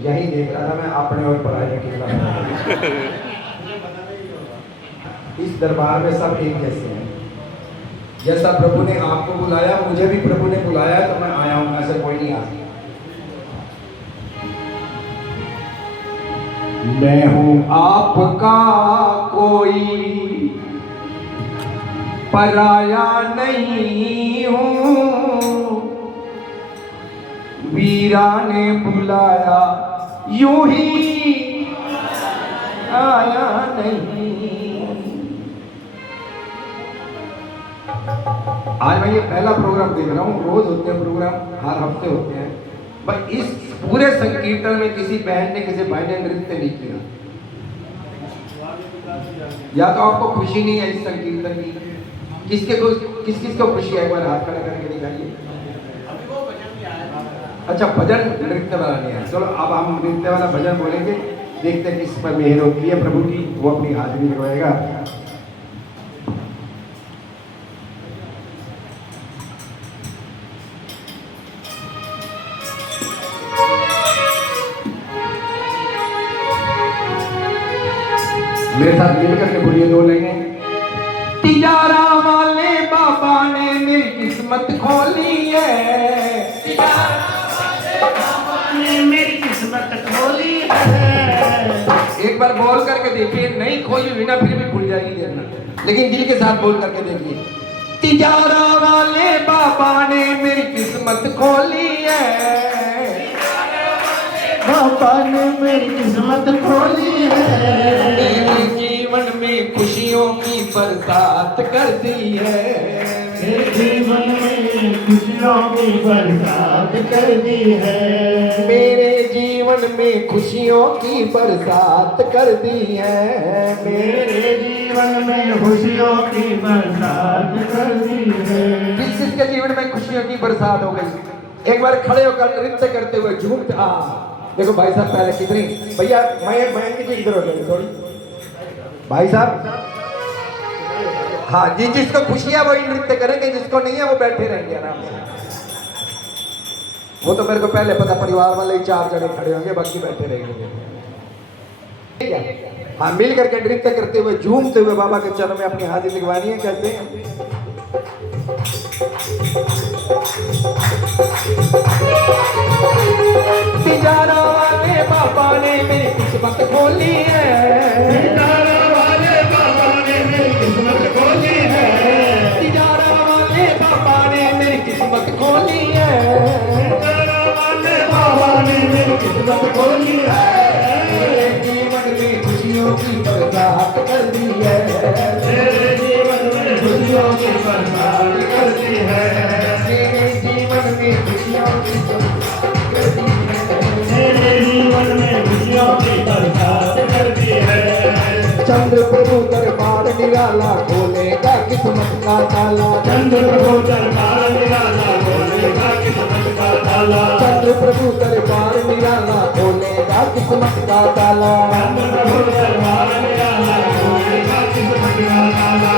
यही देख रहा था मैं अपने और पढ़ाई में कितना इस दरबार में सब एक जैसे हैं। जैसा प्रभु ने आपको बुलाया, मुझे भी प्रभु ने बुलाया तो मैं आया हूं, ऐसे कोई नहीं आ सकता। मैं हूं आपका कोई पराया नहीं हूं, वीरा ने बुलाया यूं ही आया नहीं। आज मैं ये पहला प्रोग्राम देख रहा हूँ, रोज होते हैं प्रोग्राम, हर हफ्ते होते हैं, पर इस पूरे संकीर्तन में किसी बहन ने किसी भाई ने नृत्य नहीं किया। या तो आपको खुशी नहीं है इस संकीर्तन की, किस किस को खुशी है, एक बार हाथ खड़ा करके दिखाइए। अच्छा, भजन नृत्य वाला नहीं है, चलो अब हम नृत्य वाला भजन बोलेंगे, देखते हैं किस पर मेहर होती है प्रभु की, वो अपनी हाजिरी लगाएगा। मेरे साथ मिल करके बोलिए दो लेंगे। तिजारा वाले बाबा ने मेरी किस्मत खोली है, मेरी किस्मत खोली है। एक बार बोल करके देखिए, नहीं खोली हुई ना फिर भी खुल जाएगी देखना, लेकिन दिल के साथ बोल करके देखिए। तिजारा वाले बाबा ने मेरी किस्मत खोली है, बाबा ने मेरी किस्मत खोली है, मेरे जीवन में खुशियों की बरसात कर दी है, मेरे जीवन में खुशियों की बरसात कर दी है। मेरे जीवन में खुशियों की बरसात कर दी है, मेरे जीवन में खुशियों की बरसात कर दी है। किस किसके जीवन में खुशियों की बरसात हो गई? एक बार खड़े होकर नृत्य करते हुए झूमते। देखो भाई साहब पहले कितनी, भैया मैं इधर हो जाएगी थोड़ी भाई साहब। हाँ जी, जिसको खुशी है वही नृत्य करेंगे, जिसको नहीं है वो बैठे रहेंगे आराम से। वो तो मेरे को पहले पता, परिवार वाले ही 4 जने खड़े होंगे, बाकी बैठे रहेंगे। ठीक है, हाँ मिल करके नृत्य करते हुए झूमते हुए बाबा के चरणों में अपनी हाजिरी लिखवानी है। कैसे? तिजारा वाले बाबा ने मेरी किस्मत खोली है, तिजारा वाले बाबा ने मेरी किस्मत खोली है, तिजारा वाले बाबा ने मेरी किस्मत खोली है, तिजारा वाले बाबा ने मेरी किस्मत खोली है। मेरे जीवन में खुशियों की बरसात कर दी है, मेरे जीवन में खुशियों की बरसात कर दी है, मेरे जीवन में खुशियों की बरसात कर दी है, मेरे जीवन में खुशियों की बरसात कर दी है। चंद्र प्रभु दरबार निराला खोलेगा किस्मत का ताला, चंद्र प्रभु दरबार निराला खोलेगा किस्मत का ताला, चंद्र प्रभु दरबार निराला खोलेगा किस्मत का ताला, चंद्र प्रभु दरबार निराला खोलेगा किस्मत का ताला।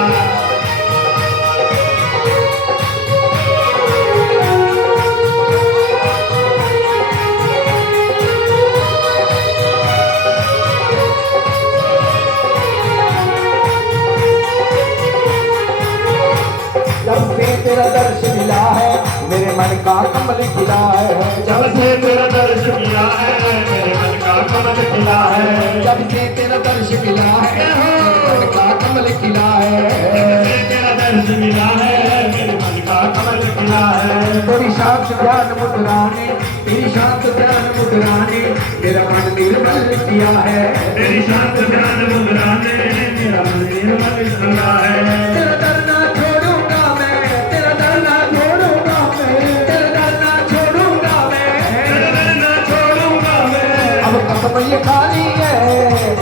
जब से तेरा दर्श मिला है मेरे मन का कमल खिला है, जब से तेरा दर्श मिला है मेरे मन का कमल खिला है, जब से तेरा दर्श मिला है मेरे मन का कमल खिला है, जब से तेरा दर्श मिला है मेरे मन का कमल खिला है। तेरी शांत ध्यान मुद्रा ने, तेरी शांत ध्यान मुद्रा ने मेरा मन निर्मल किया है, तेरी शांत ध्यान मुद्रा ने मेरा मन निर्मल किया है। तेरा दर ना छोड़ूंगा मैं, तेरा दर ना छोड़ूंगा मैं, तेरा दर ना छोड़ूंगा मैं, तेरा दर न छोड़ूंगा मैं। अब कसम ये खाली है,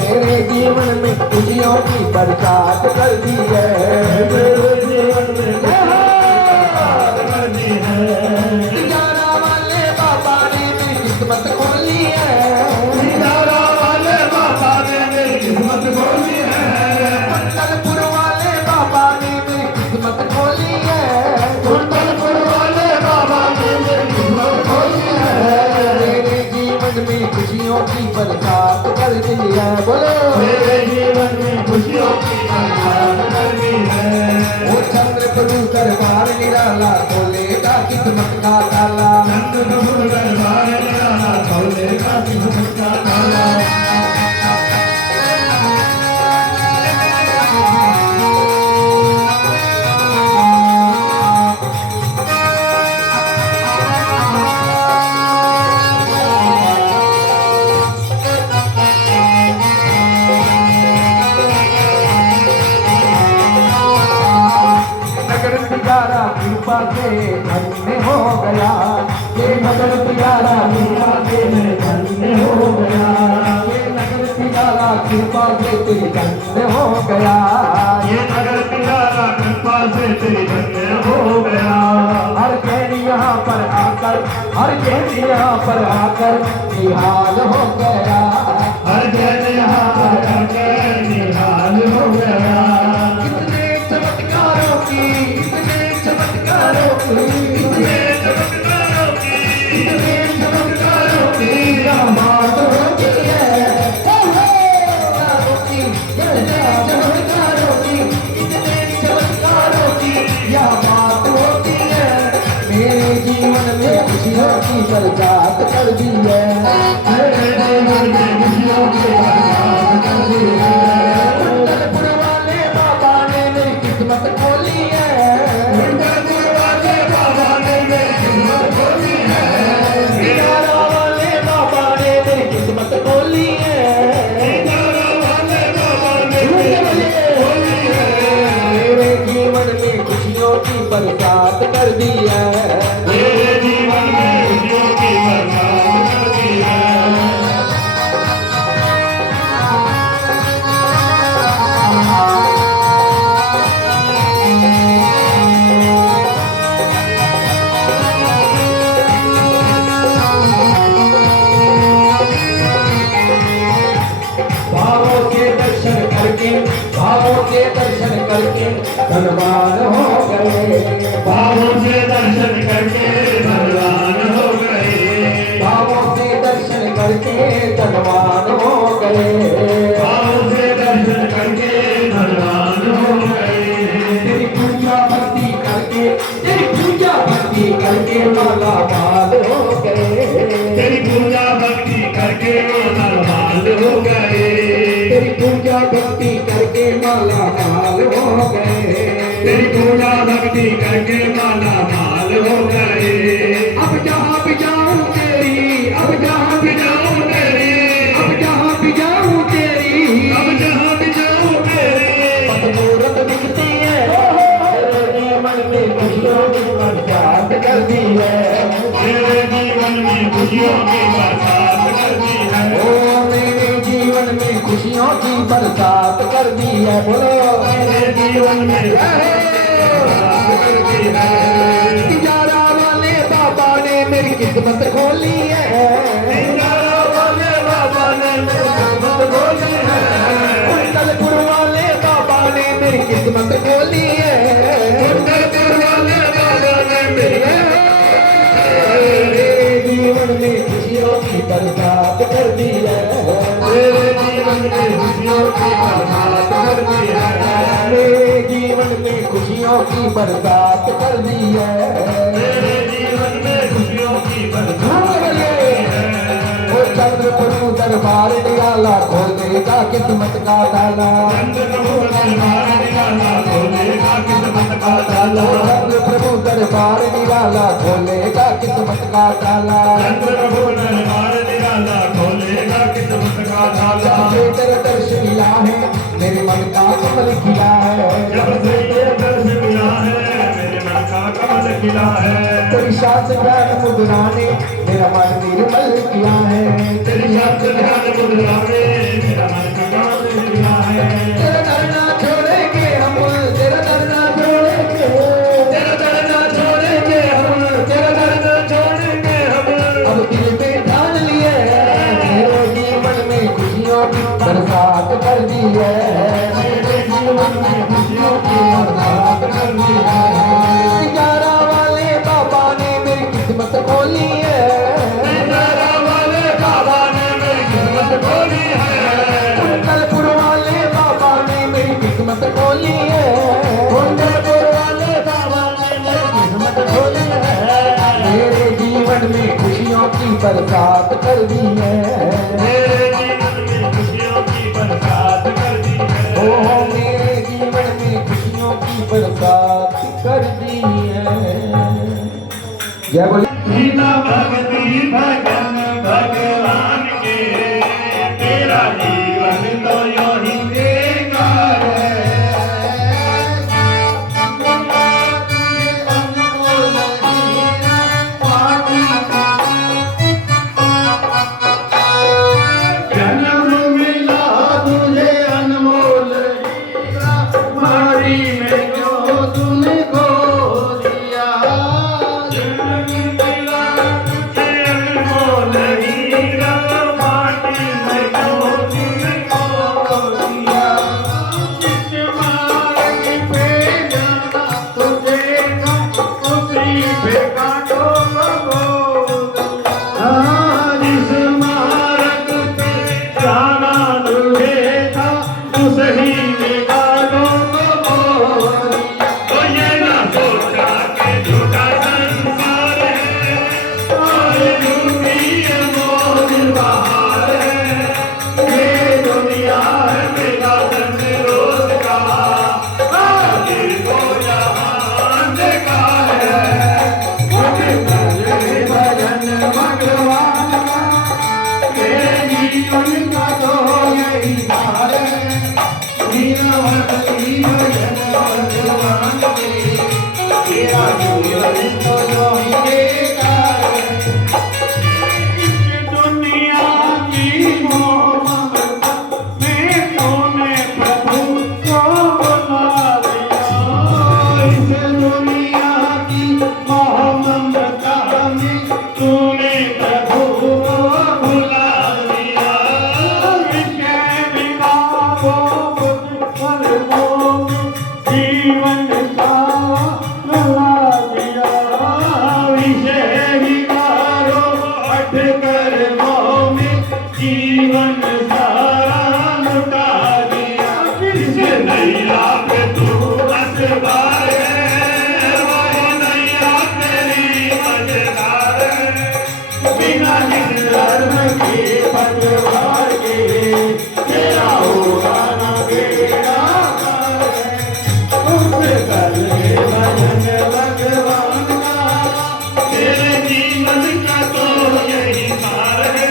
मेरे जीवन में खुशियों की बरसात कर दी है, मेरे जीवन में बरसात कर दी है। तिजारा वाले बाबा ने मेरी किस्मत खोली है, तिजारा वाले बाबा ने मेरी किस्मत खोली है, कुंडलपुर वाले बाबा ने मेरी किस्मत खोली है, कुंडलपुर वाले बाबा ने मेरी किस्मत खोली है। मेरे जीवन में खुशियों की बरसात कर दी है। बोलो मेरे जीवन में खुशियों की बरसात कर दी है। वो चंद्र प्रभु दरबार निराला खोलेगा किस्मत का ताला, चंद्र प्रभु दरबार निराला खोलेगा किस्मत का ताला। नगर तिजारा कृपा से धन्य हो गया, ये नगर तिजारा कृपा से धन्य हो गया, ये नगर तिजारा कृपा से तेरी धन्य हो गया, ये नगर तिजारा कृपा से तेरी धन्य हो गया। हर जैन यहाँ पर आकर, हर जैन यहाँ पर आकर निहाल हो गया, हर जन यहाँ आकर निहाल हो गया। इतने चमत्कारों की, इतने चमत्कारों की, इतने चमत्कारों की, इतने चमत्कारों की बात होती है, क्या होती है? बरसात कर दी है। मेरे जीवन में खुशियों की बरसात कर दी है। कुंडलपुर वाले बाबा ने मेरी किस्मत खोली है। कुंडलपुर वाले बाबा ने मेरी किस्मत खोली है। इनारा वाले बाबा ने मेरी किस्मत खोली है। इनारा वाले बाबा ने मेरी किस्मत खोली है। मेरे जीवन में खुशियों की बरसात कर दी है। मेरे जीवन में खुशियों की बरसात कर दी है। भावों के दर्शन करके, भावों के दर्शन करके धनवान हो गए। भावों से दर्शन करके धनवान हो गए। भावों से दर्शन करके धनवान हो गए। भावों से दर्शन करके धनवान हो गए। तेरी पूजा भक्ति करके, तेरी पूजा भक्ति करके माला माल हो गए। तेरी पूजा भक्ति करके धनवान हो गए। तेरी पूजा भक्ति करके माला माल हो गए। तेरी पूजा भक्ति करके माला माल हो गए। अब जहाँ भी जाऊँ तेरी, अब जहाँ भी जाऊँ तेरी, अब जहाँ भी जाऊँ तेरी, अब जहाँ भी जाऊँ तेरी, पतमूरत दिखती है। मेरे जीवन में खुशियों की बरसात कर दी है। मेरे जीवन में खुशियों की बरसात कर दी है। ओ मेरे जीवन में खुशियों की बरसात कर दी है। बोलो मेरे जीवन में बरसात कर दी है। तिजारा वाले बाबा ने मेरी किस्मत खोली है। इनारा वाले बाबा ने मेरी किस्मत खोली है। कुंडलपुर वाले बाबा ने मेरी किस्मत खोली है। कुंडलपुर वाले बाबा ने मेरी मेरे जीवन में खुशियों की बरसात कर दी है। मेरे जीवन में खुशियों की बरसात कर दी है। मेरे जीवन में खुशियों की बरसात कर दी है। मेरे जीवन में खुशियों की बरसात कर दी है। ओ चंद्र प्रभु दरबार निराला खोल देगा किस्मत का ताला। चंद्र प्रभु दरबार निराला खोलेगा किस्मत का ताला। चंद्र प्रभु दरबार निराला खोलेगा किस्मत का ताला। चंद्र प्रभु दरबार निराला खोलेगा किस्मत का ताला। जब से तेरा दर्श मिला है मेरे मन का कमल खिला है। जब से ये दर्श मिला है मेरे मन का कमल खिला है। तेरी शास्त्र ज्ञान मुद्रा ने मेरा मन निर्मल किया है। तेरी शास्त्र ज्ञान मुद्रा ने मेरा मन का कमल खिला है। तेरा डरना छोड़ेंगे हम, तेरा डरना छोड़ेंगे, तेरा डरना छोड़ेंगे हम, तेरा डरना छोड़ेंगे हम। अब दिल में ठान लिए मेरे जीवन में खुशियों की बरसात कर दी है। मेरे जीवन में खुशियों की बरसात कर दी है। तिजारा वाले बाबा ने मेरी किस्मत खोली है। इनारा वाले बाबा ने मेरी किस्मत खोली है। कुंडलपुर वाले बाबा ने मेरी किस्मत खोली है। कुंडलपुर वाले बाबा ने मेरी किस्मत खोली है। मेरे जीवन में खुशियों की बरसात कर दी है। मेरे जीवन में खुशियों की बरसात कर दी है। ओ मेरे जीवन में खुशियों की बरसात कर दी है। जय बोले बिना भक्ति भजन भगवान के तेरा जीवन तो यूं ही बेकार है। जन्म मिला तुझे अनमोल हीरा, मारी में जो तूने खो दिया। जन्म मिला भगवान के तेरा जीवन तो जो ही बेकार है। दुनिया की मोहब्बत में तूने प्रभु को बुला दिया। इस दुनिया की मोहब्बत में तूने प्रभु को बुला दिया। इसके बिना वो मुझ पर वो जीवन सारा लुटा दिया। इसे बिगाड़ो हट कर वो में जीवन सारा लुटा दिया। इस नैया पे तू असबार है, वो नैया तेरी मजेदार है। बिना धर्म के भगवान के तेरा होगा ना बेड़ा पार है। उससे कर ले भजन भगवान का, तेरे जीवन का तो यही सार है।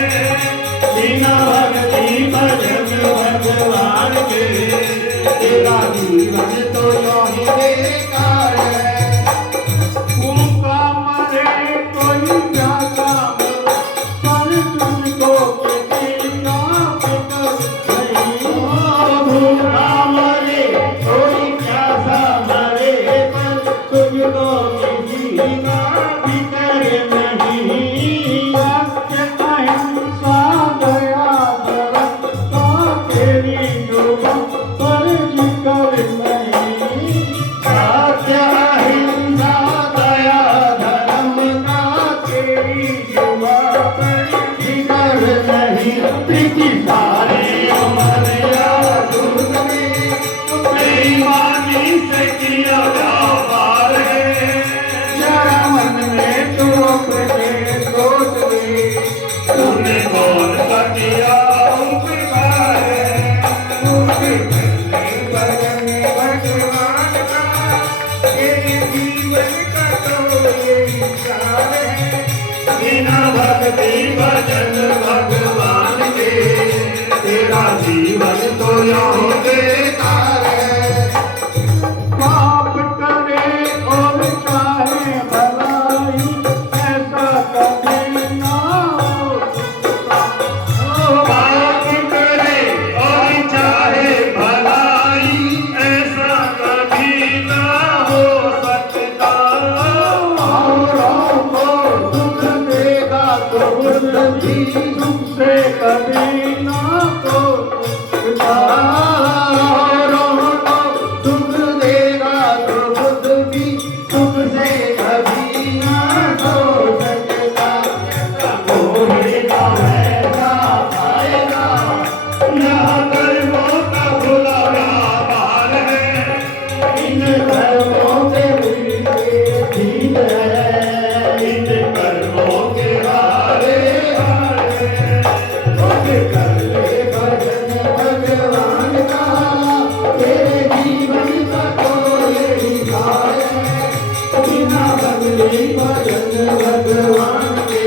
बिना भक्ति भजन भगवान के तेरा जीवन तो यही बेकार है। भूखा मरे कोई प्यासा पर तुझको किसी का फिक्र नहीं। भूखा मरे कोई प्यासा मरे पर तुझको किसी का फिक्र नहीं। सत्य अहिंसा दया धर्म का तेरी जुबान पर जिक्र नहीं। सत्य अहिंसा दया धर्म का तेरी जुबान पर जिक्र नहीं। प्रीति सारे अमर यादूत में बेईमानी से किया व्यापार है। जरा मन में तू अपने सोच ले, तूने कौन सा किया उपकार है। तूने भजन भगवान का तेरे जीवन का तो यही सार है। बिना भक्ति भजन भगवान के तेरा जीवन तो यूं बेकार है। पाप करे और चाहे भलाई, ऐसा कभी ना हो सकता। पाप करे और चाहे भलाई, ऐसा कभी ना हो सकता। औरों को दुख देगा तो खुद भी दुख से कभी ना हो सकता। औरों को दुख देगा तो खुद भी दुख से कभी ना हो सकता। होएगा वैसा पाएगा, यहाँ कर्मों का बुलावा पार है। इन कर्मों के मिलके जीत है, इन कर्मों के हारे हार है। ओके कर ले भजन भगवान का, तेरे जीवन का तो यही सार है। बिना बदले भजन भगवान के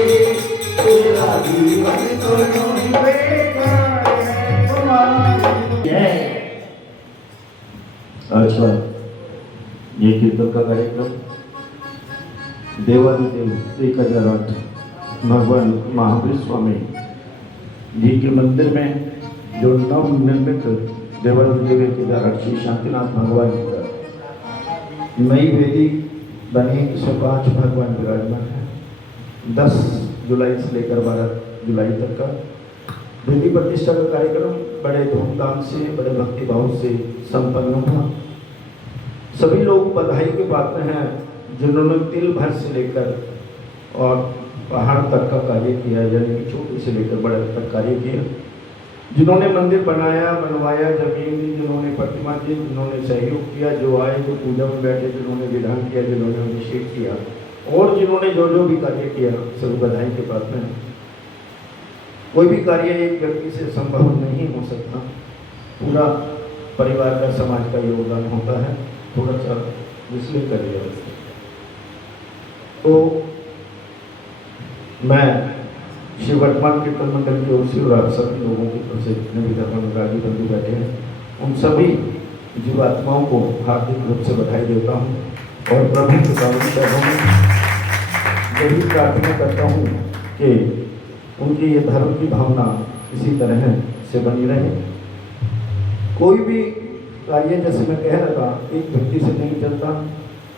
तेरा जीवन तो यूं ही बेकार है। तुम्हारी जय। अच्छा, ये कीर्तन का कार्यक्रम देवादिदेव 1008 भगवान महावीर स्वामी जी के मंदिर में जो नवनिर्मित देवादिदेव 1008 श्री शांतिनाथ भगवान जी का नई वेदी बनी 105 भगवान विराजमान है। 10 जुलाई से लेकर 12 जुलाई तक का वेदी प्रतिष्ठा का कार्यक्रम बड़े धूमधाम से बड़े भक्तिभाव से संपन्न हुआ। सभी लोग बधाई के पात्र हैं जिन्होंने तिल भर से लेकर और पहाड़ तक का कार्य किया, यानी कि छोटे से लेकर बड़े तक कार्य किया। जिन्होंने मंदिर बनाया बनवाया, जमीन दी, जिन्होंने प्रतिमा दी, जिन्होंने सहयोग किया, जो आए जो पूजा में बैठे, जिन्होंने विधान किया, जिन्होंने अभिषेक किया और जिन्होंने जो जो भी कार्य किया, सभी बधाई के पात्र हैं। कोई भी कार्य एक व्यक्ति से संभव नहीं हो सकता, पूरा परिवार का समाज का योगदान होता है। थोड़ा सा इसलिए करिए। तो मैं श्री वर्तमान कीर्तन मंडल की ओर से और आप सभी लोगों की तरफ से जितने भी धर्मानुरागी बंधु बैठे हैं, उन सभी जीवात्माओं को हार्दिक रूप से बधाई देता हूँ और प्रभु के पावन चरणों में यही प्रार्थना करता हूँ कि उनकी ये धर्म की भावना इसी तरह से बनी रहे। कोई भी कार्य, जैसे मैं कह रहा था, एक व्यक्ति से नहीं चलता।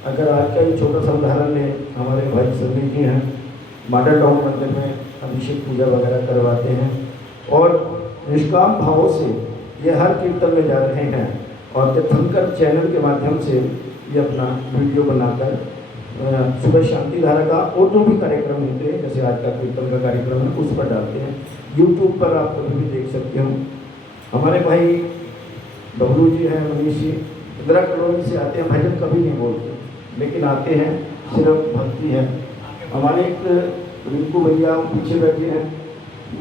अगर आज का ये छोटा सा उदाहरण ले, हमारे भाई सभी जी हैं, मॉडल टाउन मंदिर में अभिषेक पूजा वगैरह करवाते हैं और निष्काम भावों से ये हर कीर्तन में जा रहे हैं और तीर्थंकर चैनल के माध्यम से ये अपना वीडियो बनाकर सुबह शांति धारा का और जो भी कार्यक्रम होते हैं, जैसे आज का कीर्तन का कार्यक्रम है, उस पर डालते हैं। यूट्यूब पर आप कभी भी देख सकते हो। हमारे भाई बबलू जी हैं, मनीष जी, इंदिरा कॉलोनी से आते हैं, भजन कभी नहीं बोलते, लेकिन आते हैं, सिर्फ भक्ति है। हमारे एक रिंकू भैया पीछे बैठे हैं,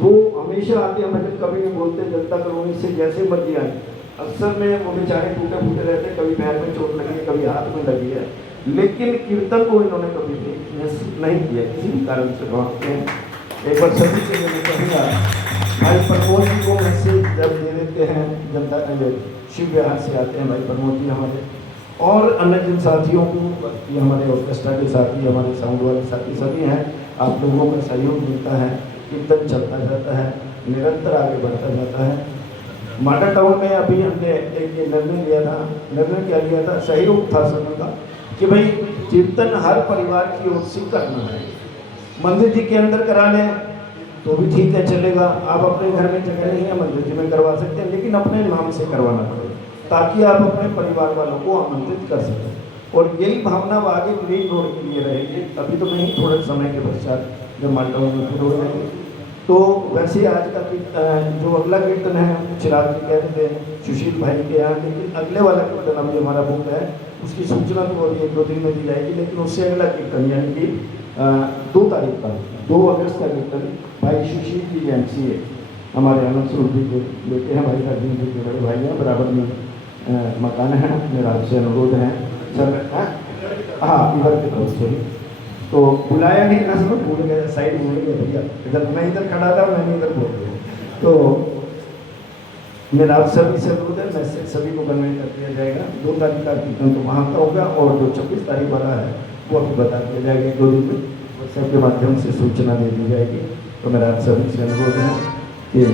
वो हमेशा आते हैं, भजन कभी नहीं बोलते, जनता कॉलोनी से जैसे मर्जी आए। अक्सर में वो बेचारे टूटे फूटे रहते हैं, कभी पैर में चोट लगी है, कभी हाथ में लगी है, लेकिन कीर्तन को इन्होंने कभी नहीं किया किसी भी कारण से। भागते हैं। एक बार सभी के लिए कहूँगा, भाई प्रमोद जी को मैसेज जब दे देते हैं, जनता शिव विहार से आते हैं भाई प्रमोद जी हमारे, और अन्य जिन साथियों को, ये हमारे ऑर्केस्ट्रा के साथी, हमारे साउंड वाले साथी सभी हैं, आप लोगों का सहयोग मिलता है, कीर्तन चलता जाता है, निरंतर आगे बढ़ता जाता है। मॉडल टाउन में अभी हमने एक निर्णय लिया था। निर्णय क्या लिया था? सहयोग था सभी का कि भाई कीर्तन हर परिवार की ओर से करना है। मंदिर जी के अंदर करा लें तो भी ठीक है, चलेगा। आप अपने घर में जगह नहीं है, मंदिर जी में करवा सकते हैं, लेकिन अपने नाम से करवाना पड़ेगा ताकि आप अपने परिवार वालों को आमंत्रित कर सकें। और यही भावना वो आगे ग्रीन रोड के लिए रहेगी। अभी तो नहीं, थोड़े समय के पश्चात जब मॉडल टाउन में फिर हो जाएंगे। तो वैसे आज का जो अगला कीर्तन है, चिराग जी कह रहे थे सुशील भाई के यहाँ, लेकिन अगले वाला कीर्तन अभी हमारा बुक है, उसकी सूचना तो अभी 1-2 दिन में दी जाएगी। लेकिन उससे अगला कीर्तन यानी कि 2 तारीख का, 2 अगस्त का कीर्तन भाई सुशील जी एमसीए हमारे आनंद स्वरूप जी के बेटे हैं, भाई अर्जुन जी के बड़े भाई हैं, बराबर में मकान है। मेरा आपसे अनुरोध है सर, हाँ इधर के तरफ से तो बुलाया नहीं ना, सब भूल गए, साइड भूल गए भैया, इधर मैं इधर खड़ा था, मैंने इधर बोल दिया। तो मेरा आप सभी से अनुरोध है, मैसेज सभी को कन्वे कर दिया जाएगा। 2 तारीख का कीर्तन तो वहाँ का होगा और जो 26 तारीख वाला है वो आपको बता दिया जाएगा। 2 दिन में व्हाट्सएप के माध्यम से सूचना दे दी जाएगी। तो मेरा आप सभी से अनुरोध है कि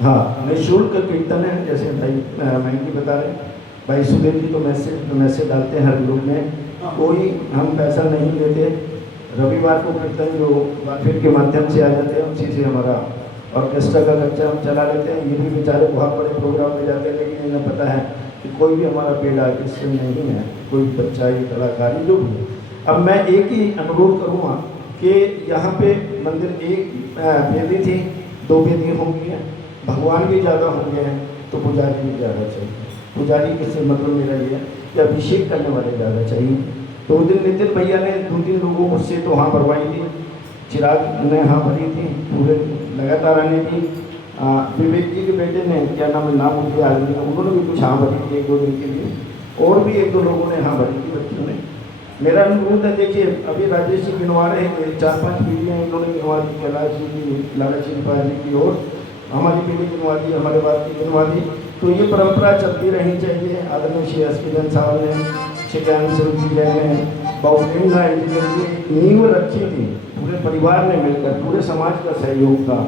हाँ, निःशुल्क कीर्तन है, जैसे भाई महंगी बता रहे हैं, भाई सुदेव जी तो मैसेज डालते हैं हर ग्रुप में, कोई हम पैसा नहीं लेते। रविवार को कीर्तन जो वाफिर के माध्यम से आ जाते हैं, उसी से हमारा ऑर्केस्ट्रा का खर्चा हम चला लेते हैं। ये भी बेचारे बहुत बड़े प्रोग्राम में जाते हैं, लेकिन इन्हें पता है कि कोई भी हमारा पेड़ आर्टिस्ट नहीं है, कोई बच्चा ही कलाकारी जो भी। अब मैं एक ही अनुरोध करूँगा कि यहाँ पे मंदिर एक वेदी थी, 2 वेदी होंगी, भगवान भी ज़्यादा होंगे हैं तो पुजारी भी ज़्यादा चाहिए। पुजारी किससे मतलब मेरा ये है कि अभिषेक करने वाले ज़्यादा चाहिए। तो उस दिन नितिन भैया ने 2-3 लोगों मुझसे तो हाँ भरवाई थी, चिराग ने हाँ भरी थी, पूरे लगातार आने की। विवेक जी के बेटे ने, क्या नाम है, नाम उनके आदमी का, उन्होंने भी कुछ हाँ भरी थी 1-2 दिन के लिए, और भी 1-2 लोगों ने हाँ भरी थी बच्चों ने। मेरा अनुरोध है, देखिए अभी राजेश जी गिनवा रहे हैं, 4-5 पीढ़ियाँ इन्होंने गिनवा दी, कैलाश जी की, लाला शिल्पा जी की, और हमारी पीढ़ी गिनवा दी, हमारे बाद की गिनवा दी। तो ये परंपरा चलती रहनी चाहिए। आदरणीय श्री एसपीजन साहब ने, श्री ज्ञान स्वरूप जी ने, बहुप्रेरणा की नींव रखी थी, पूरे परिवार ने मिलकर, पूरे समाज का सहयोग था।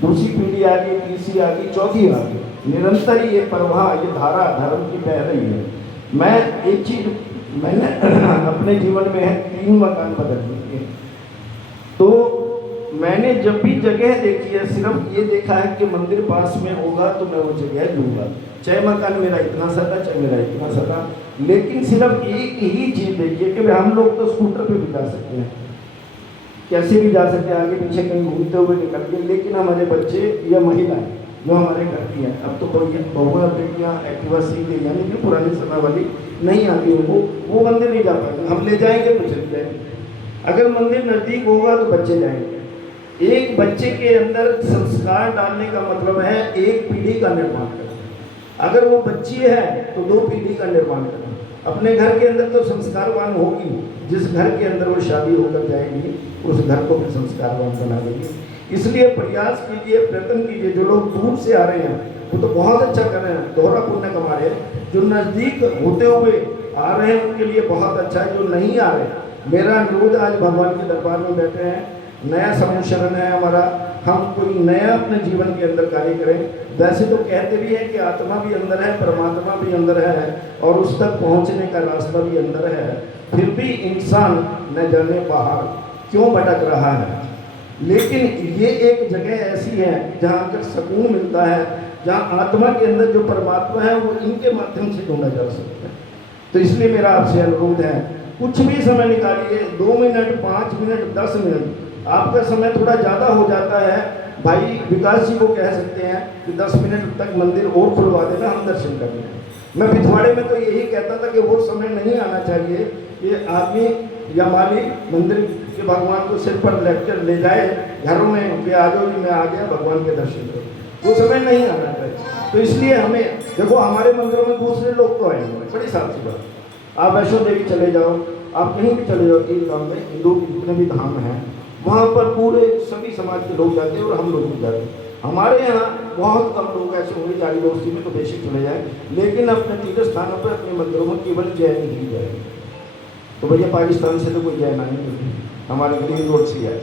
दूसरी पीढ़ी आ गई, तीसरी आ गई, चौथी आ गई, निरंतर ये प्रवाह, ये धारा धर्म की बह रही है। मैं एक चीज मैंने अपने जीवन में है, 3 मकान बदल दिए। तो मैंने जब भी जगह देखी है, सिर्फ ये देखा है कि मंदिर पास में होगा तो मैं वो जगह लूँगा, चाहे मकान मेरा इतना सका, चाहे मेरा इतना सका। लेकिन सिर्फ एक ही चीज़ देखिए कि हम लोग तो स्कूटर पे भी जा सकते हैं, कैसे भी जा सकते हैं, आगे पीछे कहीं घूमते हुए निकल के, लेकिन हमारे बच्चे या महिलाएं जो हमारे घर की हैं, अब तो बहुआ बेटियाँ एक्टिवा सीख गई, यानी कि पुराने समय वाली नहीं आती है, वो मंदिर नहीं जा पाएंगे। हम ले जाएंगे तो चले जाएंगे। अगर मंदिर नज़दीक होगा तो बच्चे जाएंगे। एक बच्चे के अंदर संस्कार डालने का मतलब है एक पीढ़ी का निर्माण करना। अगर वो बच्ची है तो 2 पीढ़ी का निर्माण करना। अपने घर के अंदर तो संस्कारवान होगी, जिस घर के अंदर वो शादी होकर जाएगी उस घर को भी संस्कारवान बना देगी। इसलिए प्रयास कीजिए, प्रयत्न कीजिए। जो लोग दूर से आ रहे हैं वो तो बहुत अच्छा कर रहे हैं, दोहरा पुण्य कमा रहे हैं। जो नज़दीक होते हुए आ रहे हैं उनके लिए बहुत अच्छा है, जो नहीं आ रहे मेरा अनुरोध, आज भगवान के दरबार में बैठे हैं, नया समूह शरण है हमारा, हम कोई नया अपने जीवन के अंदर कार्य करें। वैसे तो कहते भी हैं कि आत्मा भी अंदर है, परमात्मा भी अंदर है और उस तक पहुंचने का रास्ता भी अंदर है, फिर भी इंसान न जाने बाहर क्यों भटक रहा है। लेकिन ये एक जगह ऐसी है जहाँ अगर सुकून मिलता है, जहाँ आत्मा के अंदर जो परमात्मा है वो इनके माध्यम से ढूंढा जा सकता है। तो इसलिए मेरा आपसे अनुरोध है, कुछ भी समय निकालिए, 2 मिनट, 5 मिनट, 10 मिनट, आपका समय थोड़ा ज़्यादा हो जाता है, भाई विकास जी को कह सकते हैं कि 10 मिनट तक मंदिर और खुलवा देना, हम दर्शन कर लें। मैं पिछवाड़े में तो यही कहता था कि वो समय नहीं आना चाहिए कि आदमी या माली मंदिर के भगवान को सिर पर लेक्चर ले जाए घरों में कि आ जाओ जी मैं आ गया, भगवान के दर्शन करो, वो समय नहीं आना चाहिए। तो इसलिए हमें देखो, हमारे मंदिरों में दूसरे लोग तो आएंगे, बड़ी साफ सी बात। आप वैष्णो देवी चले जाओ, आप कहीं भी चले जाओ, तीन गाँव में हिंदू जितने भी धाम हैं वहाँ पर पूरे सभी समाज के लोग जाते हैं और हम लोग भी जाते हैं। हमारे यहाँ बहुत कम लोग ऐसे होंगे, यारी दोस्ती में तो बेशक चले जाए, लेकिन अपने तीर्थ स्थानों पर अपने मंदिरों में केवल जैन ही जाएंगे। तो भैया पाकिस्तान से तो कोई जैन आए नहीं, हमारे ग्रीन रोड से है।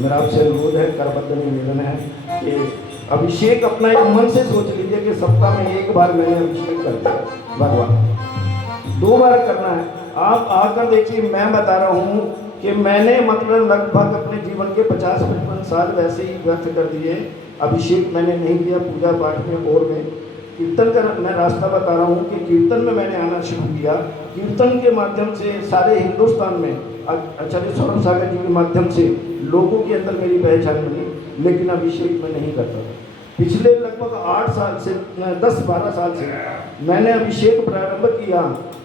मेरा आपसे अनुरोध है, करबद्ध निवेदन है कि अभिषेक अपना एक मन से सोच लीजिए कि सप्ताह में 1 बार मैंने अभिषेक करते हैं भगवान, 2 बार करना है। आप आकर देखिए, मैं बता रहा हूँ कि मैंने मतलब लगभग अपने जीवन के 50-55 साल वैसे ही व्यर्थ कर दिए। अभिषेक मैंने नहीं किया पूजा पाठ में और में कीर्तन का मैं रास्ता बता रहा हूँ कि कीर्तन में मैंने आना शुरू किया। कीर्तन के माध्यम से सारे हिंदुस्तान में आचार्य सौरभ सागर जी के माध्यम से लोगों के अंदर मेरी पहचान बनी, लेकिन अभिषेक मैं नहीं करता था। पिछले लगभग 8 साल से 10-12 साल से मैंने अभिषेक प्रारंभ किया,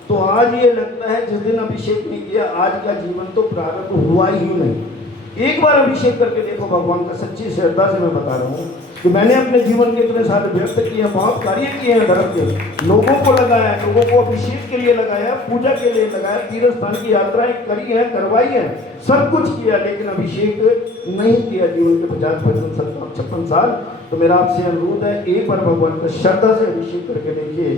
तो आज ये लगता है जिस दिन अभिषेक नहीं किया आज का जीवन तो प्रारंभ हुआ ही नहीं। एक बार अभिषेक करके देखो भगवान का, सच्ची श्रद्धा से मैं बता रहा हूँ कि मैंने अपने जीवन के इतने सारे व्यक्त किए, बहुत कार्य किए हैं धर्म के, लोगों को लगाया, लोगों को अभिषेक के लिए लगाया, पूजा के लिए लगाया, तीर्थ स्थान की यात्राएं करी हैं, करवाई हैं, सब कुछ किया, लेकिन अभिषेक नहीं किया जीवन के 50-56 साल। तो मेरा आपसे अनुरोध है, एक बार भगवान का श्रद्धा से अभिषेक करके देखिए,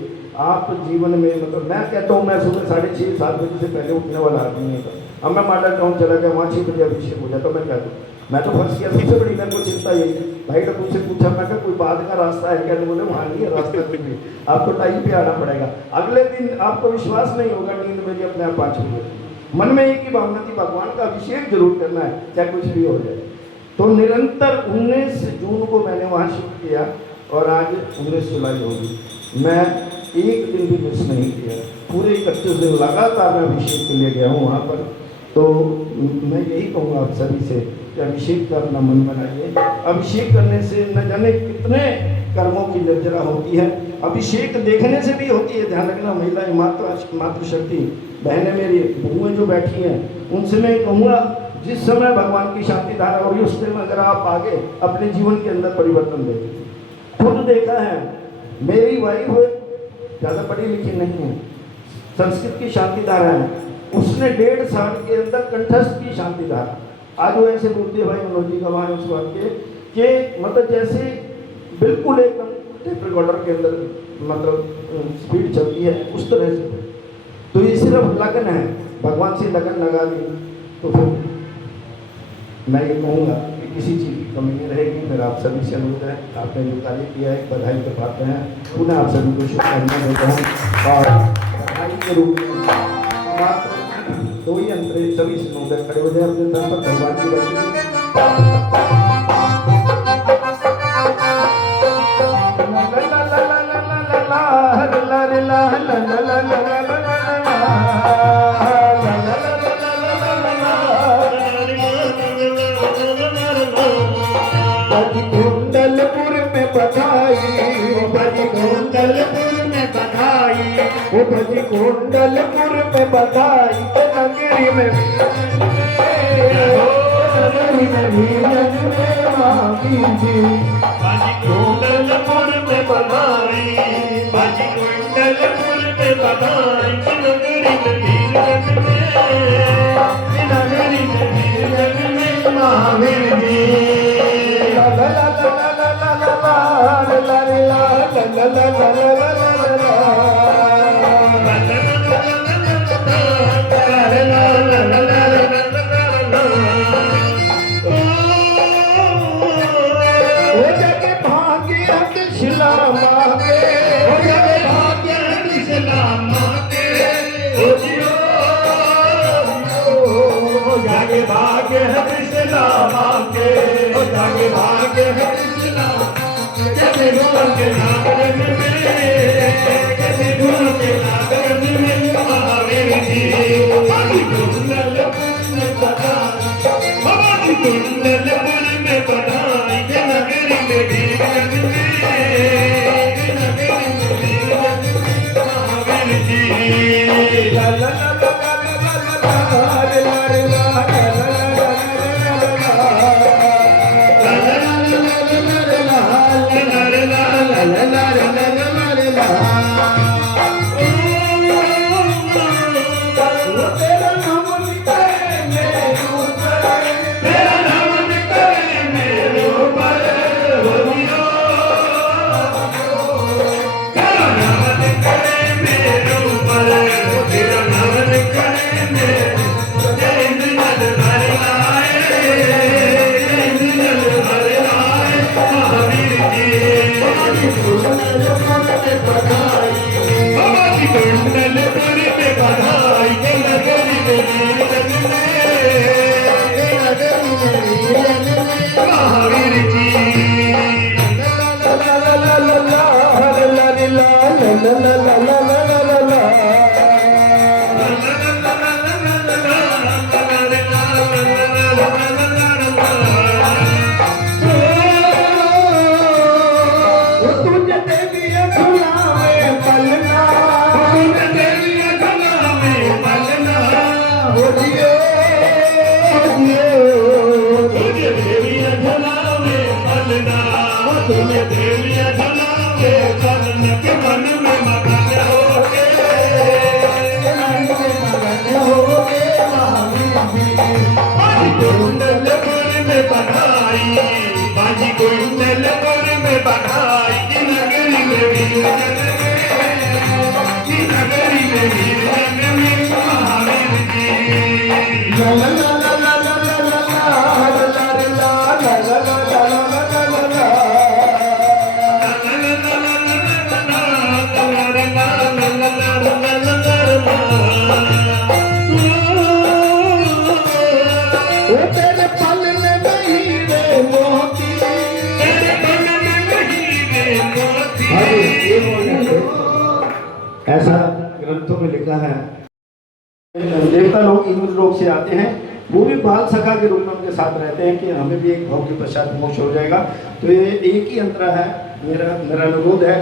आप जीवन में मतलब मैं कहता हूँ, मैं सुबह 6:30-7 बजे से पहले उठने वाला आदमी नहीं था। अब मैं मॉडल टाउन चला गया, वहाँ 6 बजे अभिषेक हो जाता, मैं क्या दूँ, मैं तो फंस गया। सबसे बड़ी मेरे को चिंता यही भाई तो मुझसे पूछा, मैं क्या कोई बाद का रास्ता है क्या? बोले वहाँ नहीं है रास्ता, कुछ भी आपको टाइम पे आना पड़ेगा। अगले दिन आपको विश्वास नहीं होगा, नींद मेरी अपने आप 5 बजे। मन में एक ही भावना थी, भगवान का अभिषेक जरूर करना है, चाहे कुछ भी हो जाए। तो निरंतर 19 जून को मैंने वहाँ शिफ्ट किया और आज 19 जुलाई होगी, मैं एक दिन भी मिस नहीं किया। पूरे 31 दिन लगातार मैं अभिषेक के लिए गया हूँ वहाँ पर। तो मैं यही कहूँगा आप सभी से कि अभिषेक का अपना मन बनाइए। अभिषेक करने से न जाने कितने कर्मों की निर्जरा होती है, अभिषेक देखने से भी होती है। ध्यान रखना, महिलाएं मातृशक्ति बहनें मेरी बहुएं जो बैठी हैं, उनसे मैं कहूँगा जिस समय भगवान की शांति धारा हो रही है उस समय अगर आप आगे अपने जीवन के अंदर परिवर्तन देखें। खुद देखा है, मेरी वाइफ ज़्यादा पढ़ी लिखी नहीं है, संस्कृत की शांति धारा है, उसने 1.5 साल के अंदर कंठस्थ की शांति धारा। आज वो ऐसे बोलती है, भाई मनोज जी का वहाँ उस बात के मतलब जैसे बिल्कुल एकदम टेप रिकॉर्डर के अंदर मतलब स्पीड चलती है उस तरह से। तो ये सिर्फ लगन है, भगवान से लगन लगा दी तो फिर मैं ये कहूँगा कि किसी चीज़ की कमी नहीं रहेगी। मेरा आप सभी से अनुरोध है, आपने जो कार्य किया है बधाई के पात्र हैं, पुनः आप सभी को शुभकामनाएं देता हूँ। और बधाई के रूप में मात्र 2 ही अंतरे सभी से नोट खड़े हो जाए अपने तरफ पर भगवान की कुंडलपुर में बधाई, कुंडलपुर में बधाई, वो भजी कुंडलपुर में बधाई, नगरी में मामी जी, कुंडलपुर में बधाई, बाजी कुंडलपुर में बधाई, नगरी में वीरन में मामी जी। ला ला ला ला ला ला ला ला ला ला ला जागे भाग्य है कृष्णा मांगे, जागे भाग्य है कृष्णा जैसे गुरु के नागरन में, जैसे गुरु के नागरन में महावीर जी हमारी कुंडलपुर में बधाई, हमारी कुंडलपुर में बधाई के नगरी में भीगन में, नगरी में भीगन महावीर जी ला ला ला ला ऐसा ग्रंथों में लिखा है। देवता लोग इंद्र लोक से आते हैं, वो भी बाल सखा के रूप में उनके साथ रहते हैं कि हमें भी एक भाव के पश्चात मोक्ष हो जाएगा। तो ये एक ही अंतर है, मेरा अनुरोध है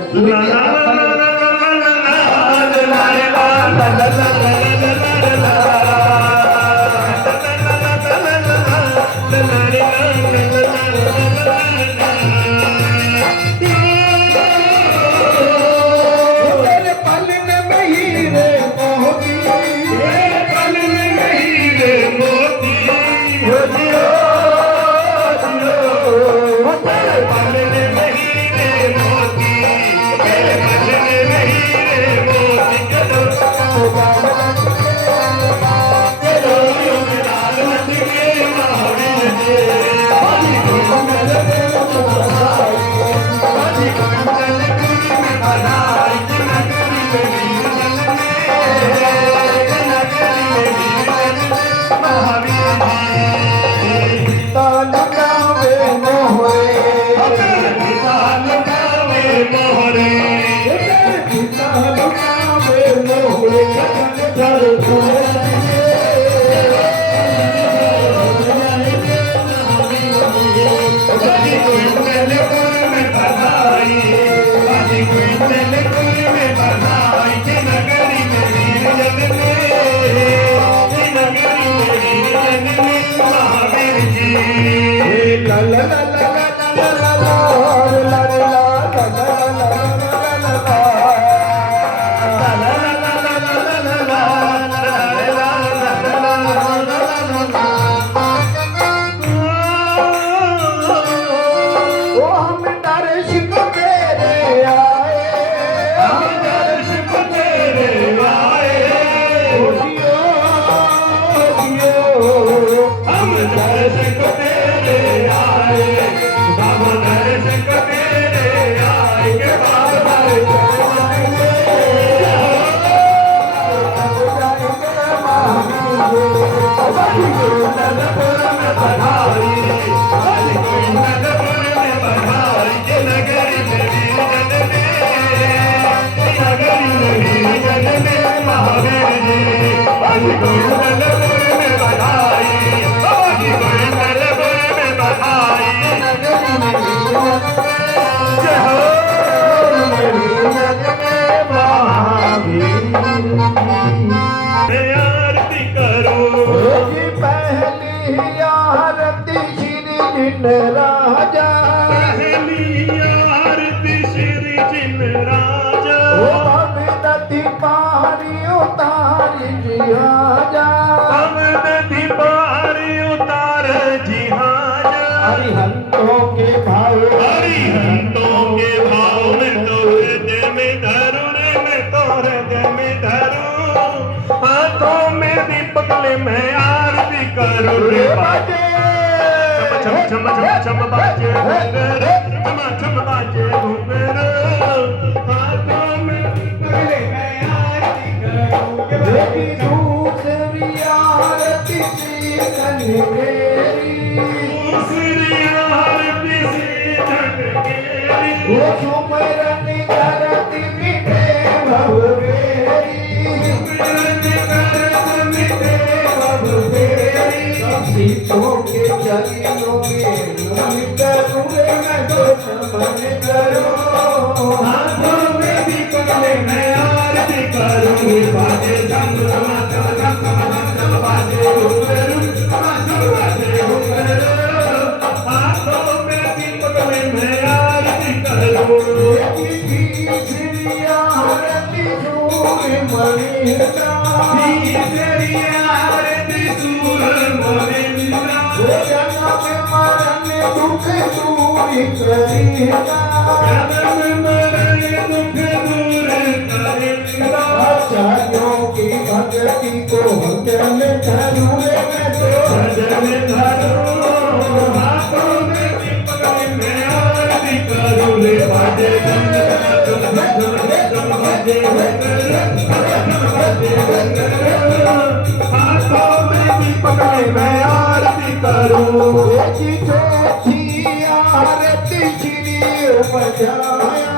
जिन राजा पहली आरती श्री जिन राजा ओ अविदति पारी उतारी जी आजा अवदति पारी उतार जी हाजा हरिहंतों के भाव हरिहंतों के भाव में तोरे दे में धरू रे मैं तोरे दे में धरू हाथों में दीपक ले मैं आरती करूं रे बाजे छम छम छम छम बाजे घुंघरू छम छम बाजे घुंघरू हाथों में दीपक ले मैं आरती करूं रे मेरी दूसरी आरती श्री कन्या मेरी दूसरी आरती से ढकेरी वो सुमरन करती मिटे भव मेरी सीतों के चलियों में नमन करूं रे मैं तो नमन करूं हाथों में दीपक ले मैं आरती करूं रे बाजे झम झम झम झम झम बाजे घुंघरू झम झम बाजे घुंघरू हाथों में दीपक ले मैं आरती करूं श्री आरती सूर्य मणिन्द्रा तेरी आरती सूर मोरिंद्रा जन्म मरण दुख दूर करेगा जन्म मरण दुख दूर करेगा आचार्यों की भक्ति को भजन करूं रे मैं तो भजन धरो हाथों में दीपक ले मैं आरती करूं रे बाजे झम झम झम बाजे हाथों में दीपक ले मैं आरती करूं जी चौथी आरती श्री बजाया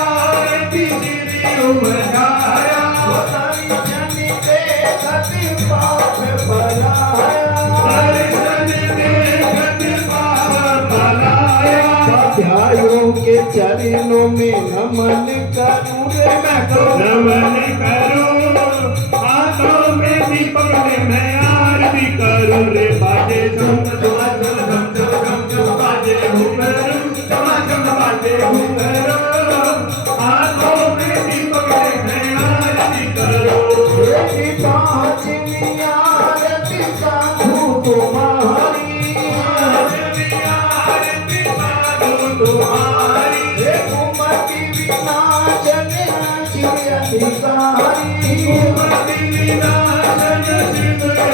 आरती श्री बजाया जन के सती पाप बनाया ध्यायों के चरणों में नमन करूं रे मैं तो नमन करूं हाथों में दीपक ले मैं आरती करूं रे बाजे झम झम झम झम झम बाजे घुंघरू झम झम बाजे घुंघरू हाथों में दीपक ले मैं आरती करूं तेरी पांचवी आरती साधु तुम्हारी आरती साधु तुम्हारी कुमति विनाशन शिव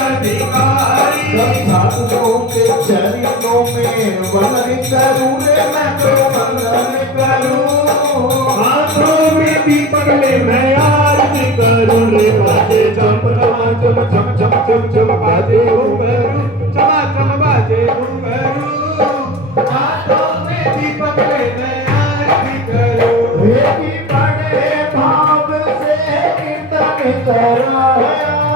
अधिकारी साधुओं के चरणों में वंदन करूं रे मैं तो वंदन करूं हाथों में दीपक ले मैं आरती करूं रे बाजे झम झम झम झम झम झम बाजे घुंघरू चमा चम बाजे घुंघरू हाथों में दीपक ले मैं आरती करूं बड़े भाव से कीर्तन कराया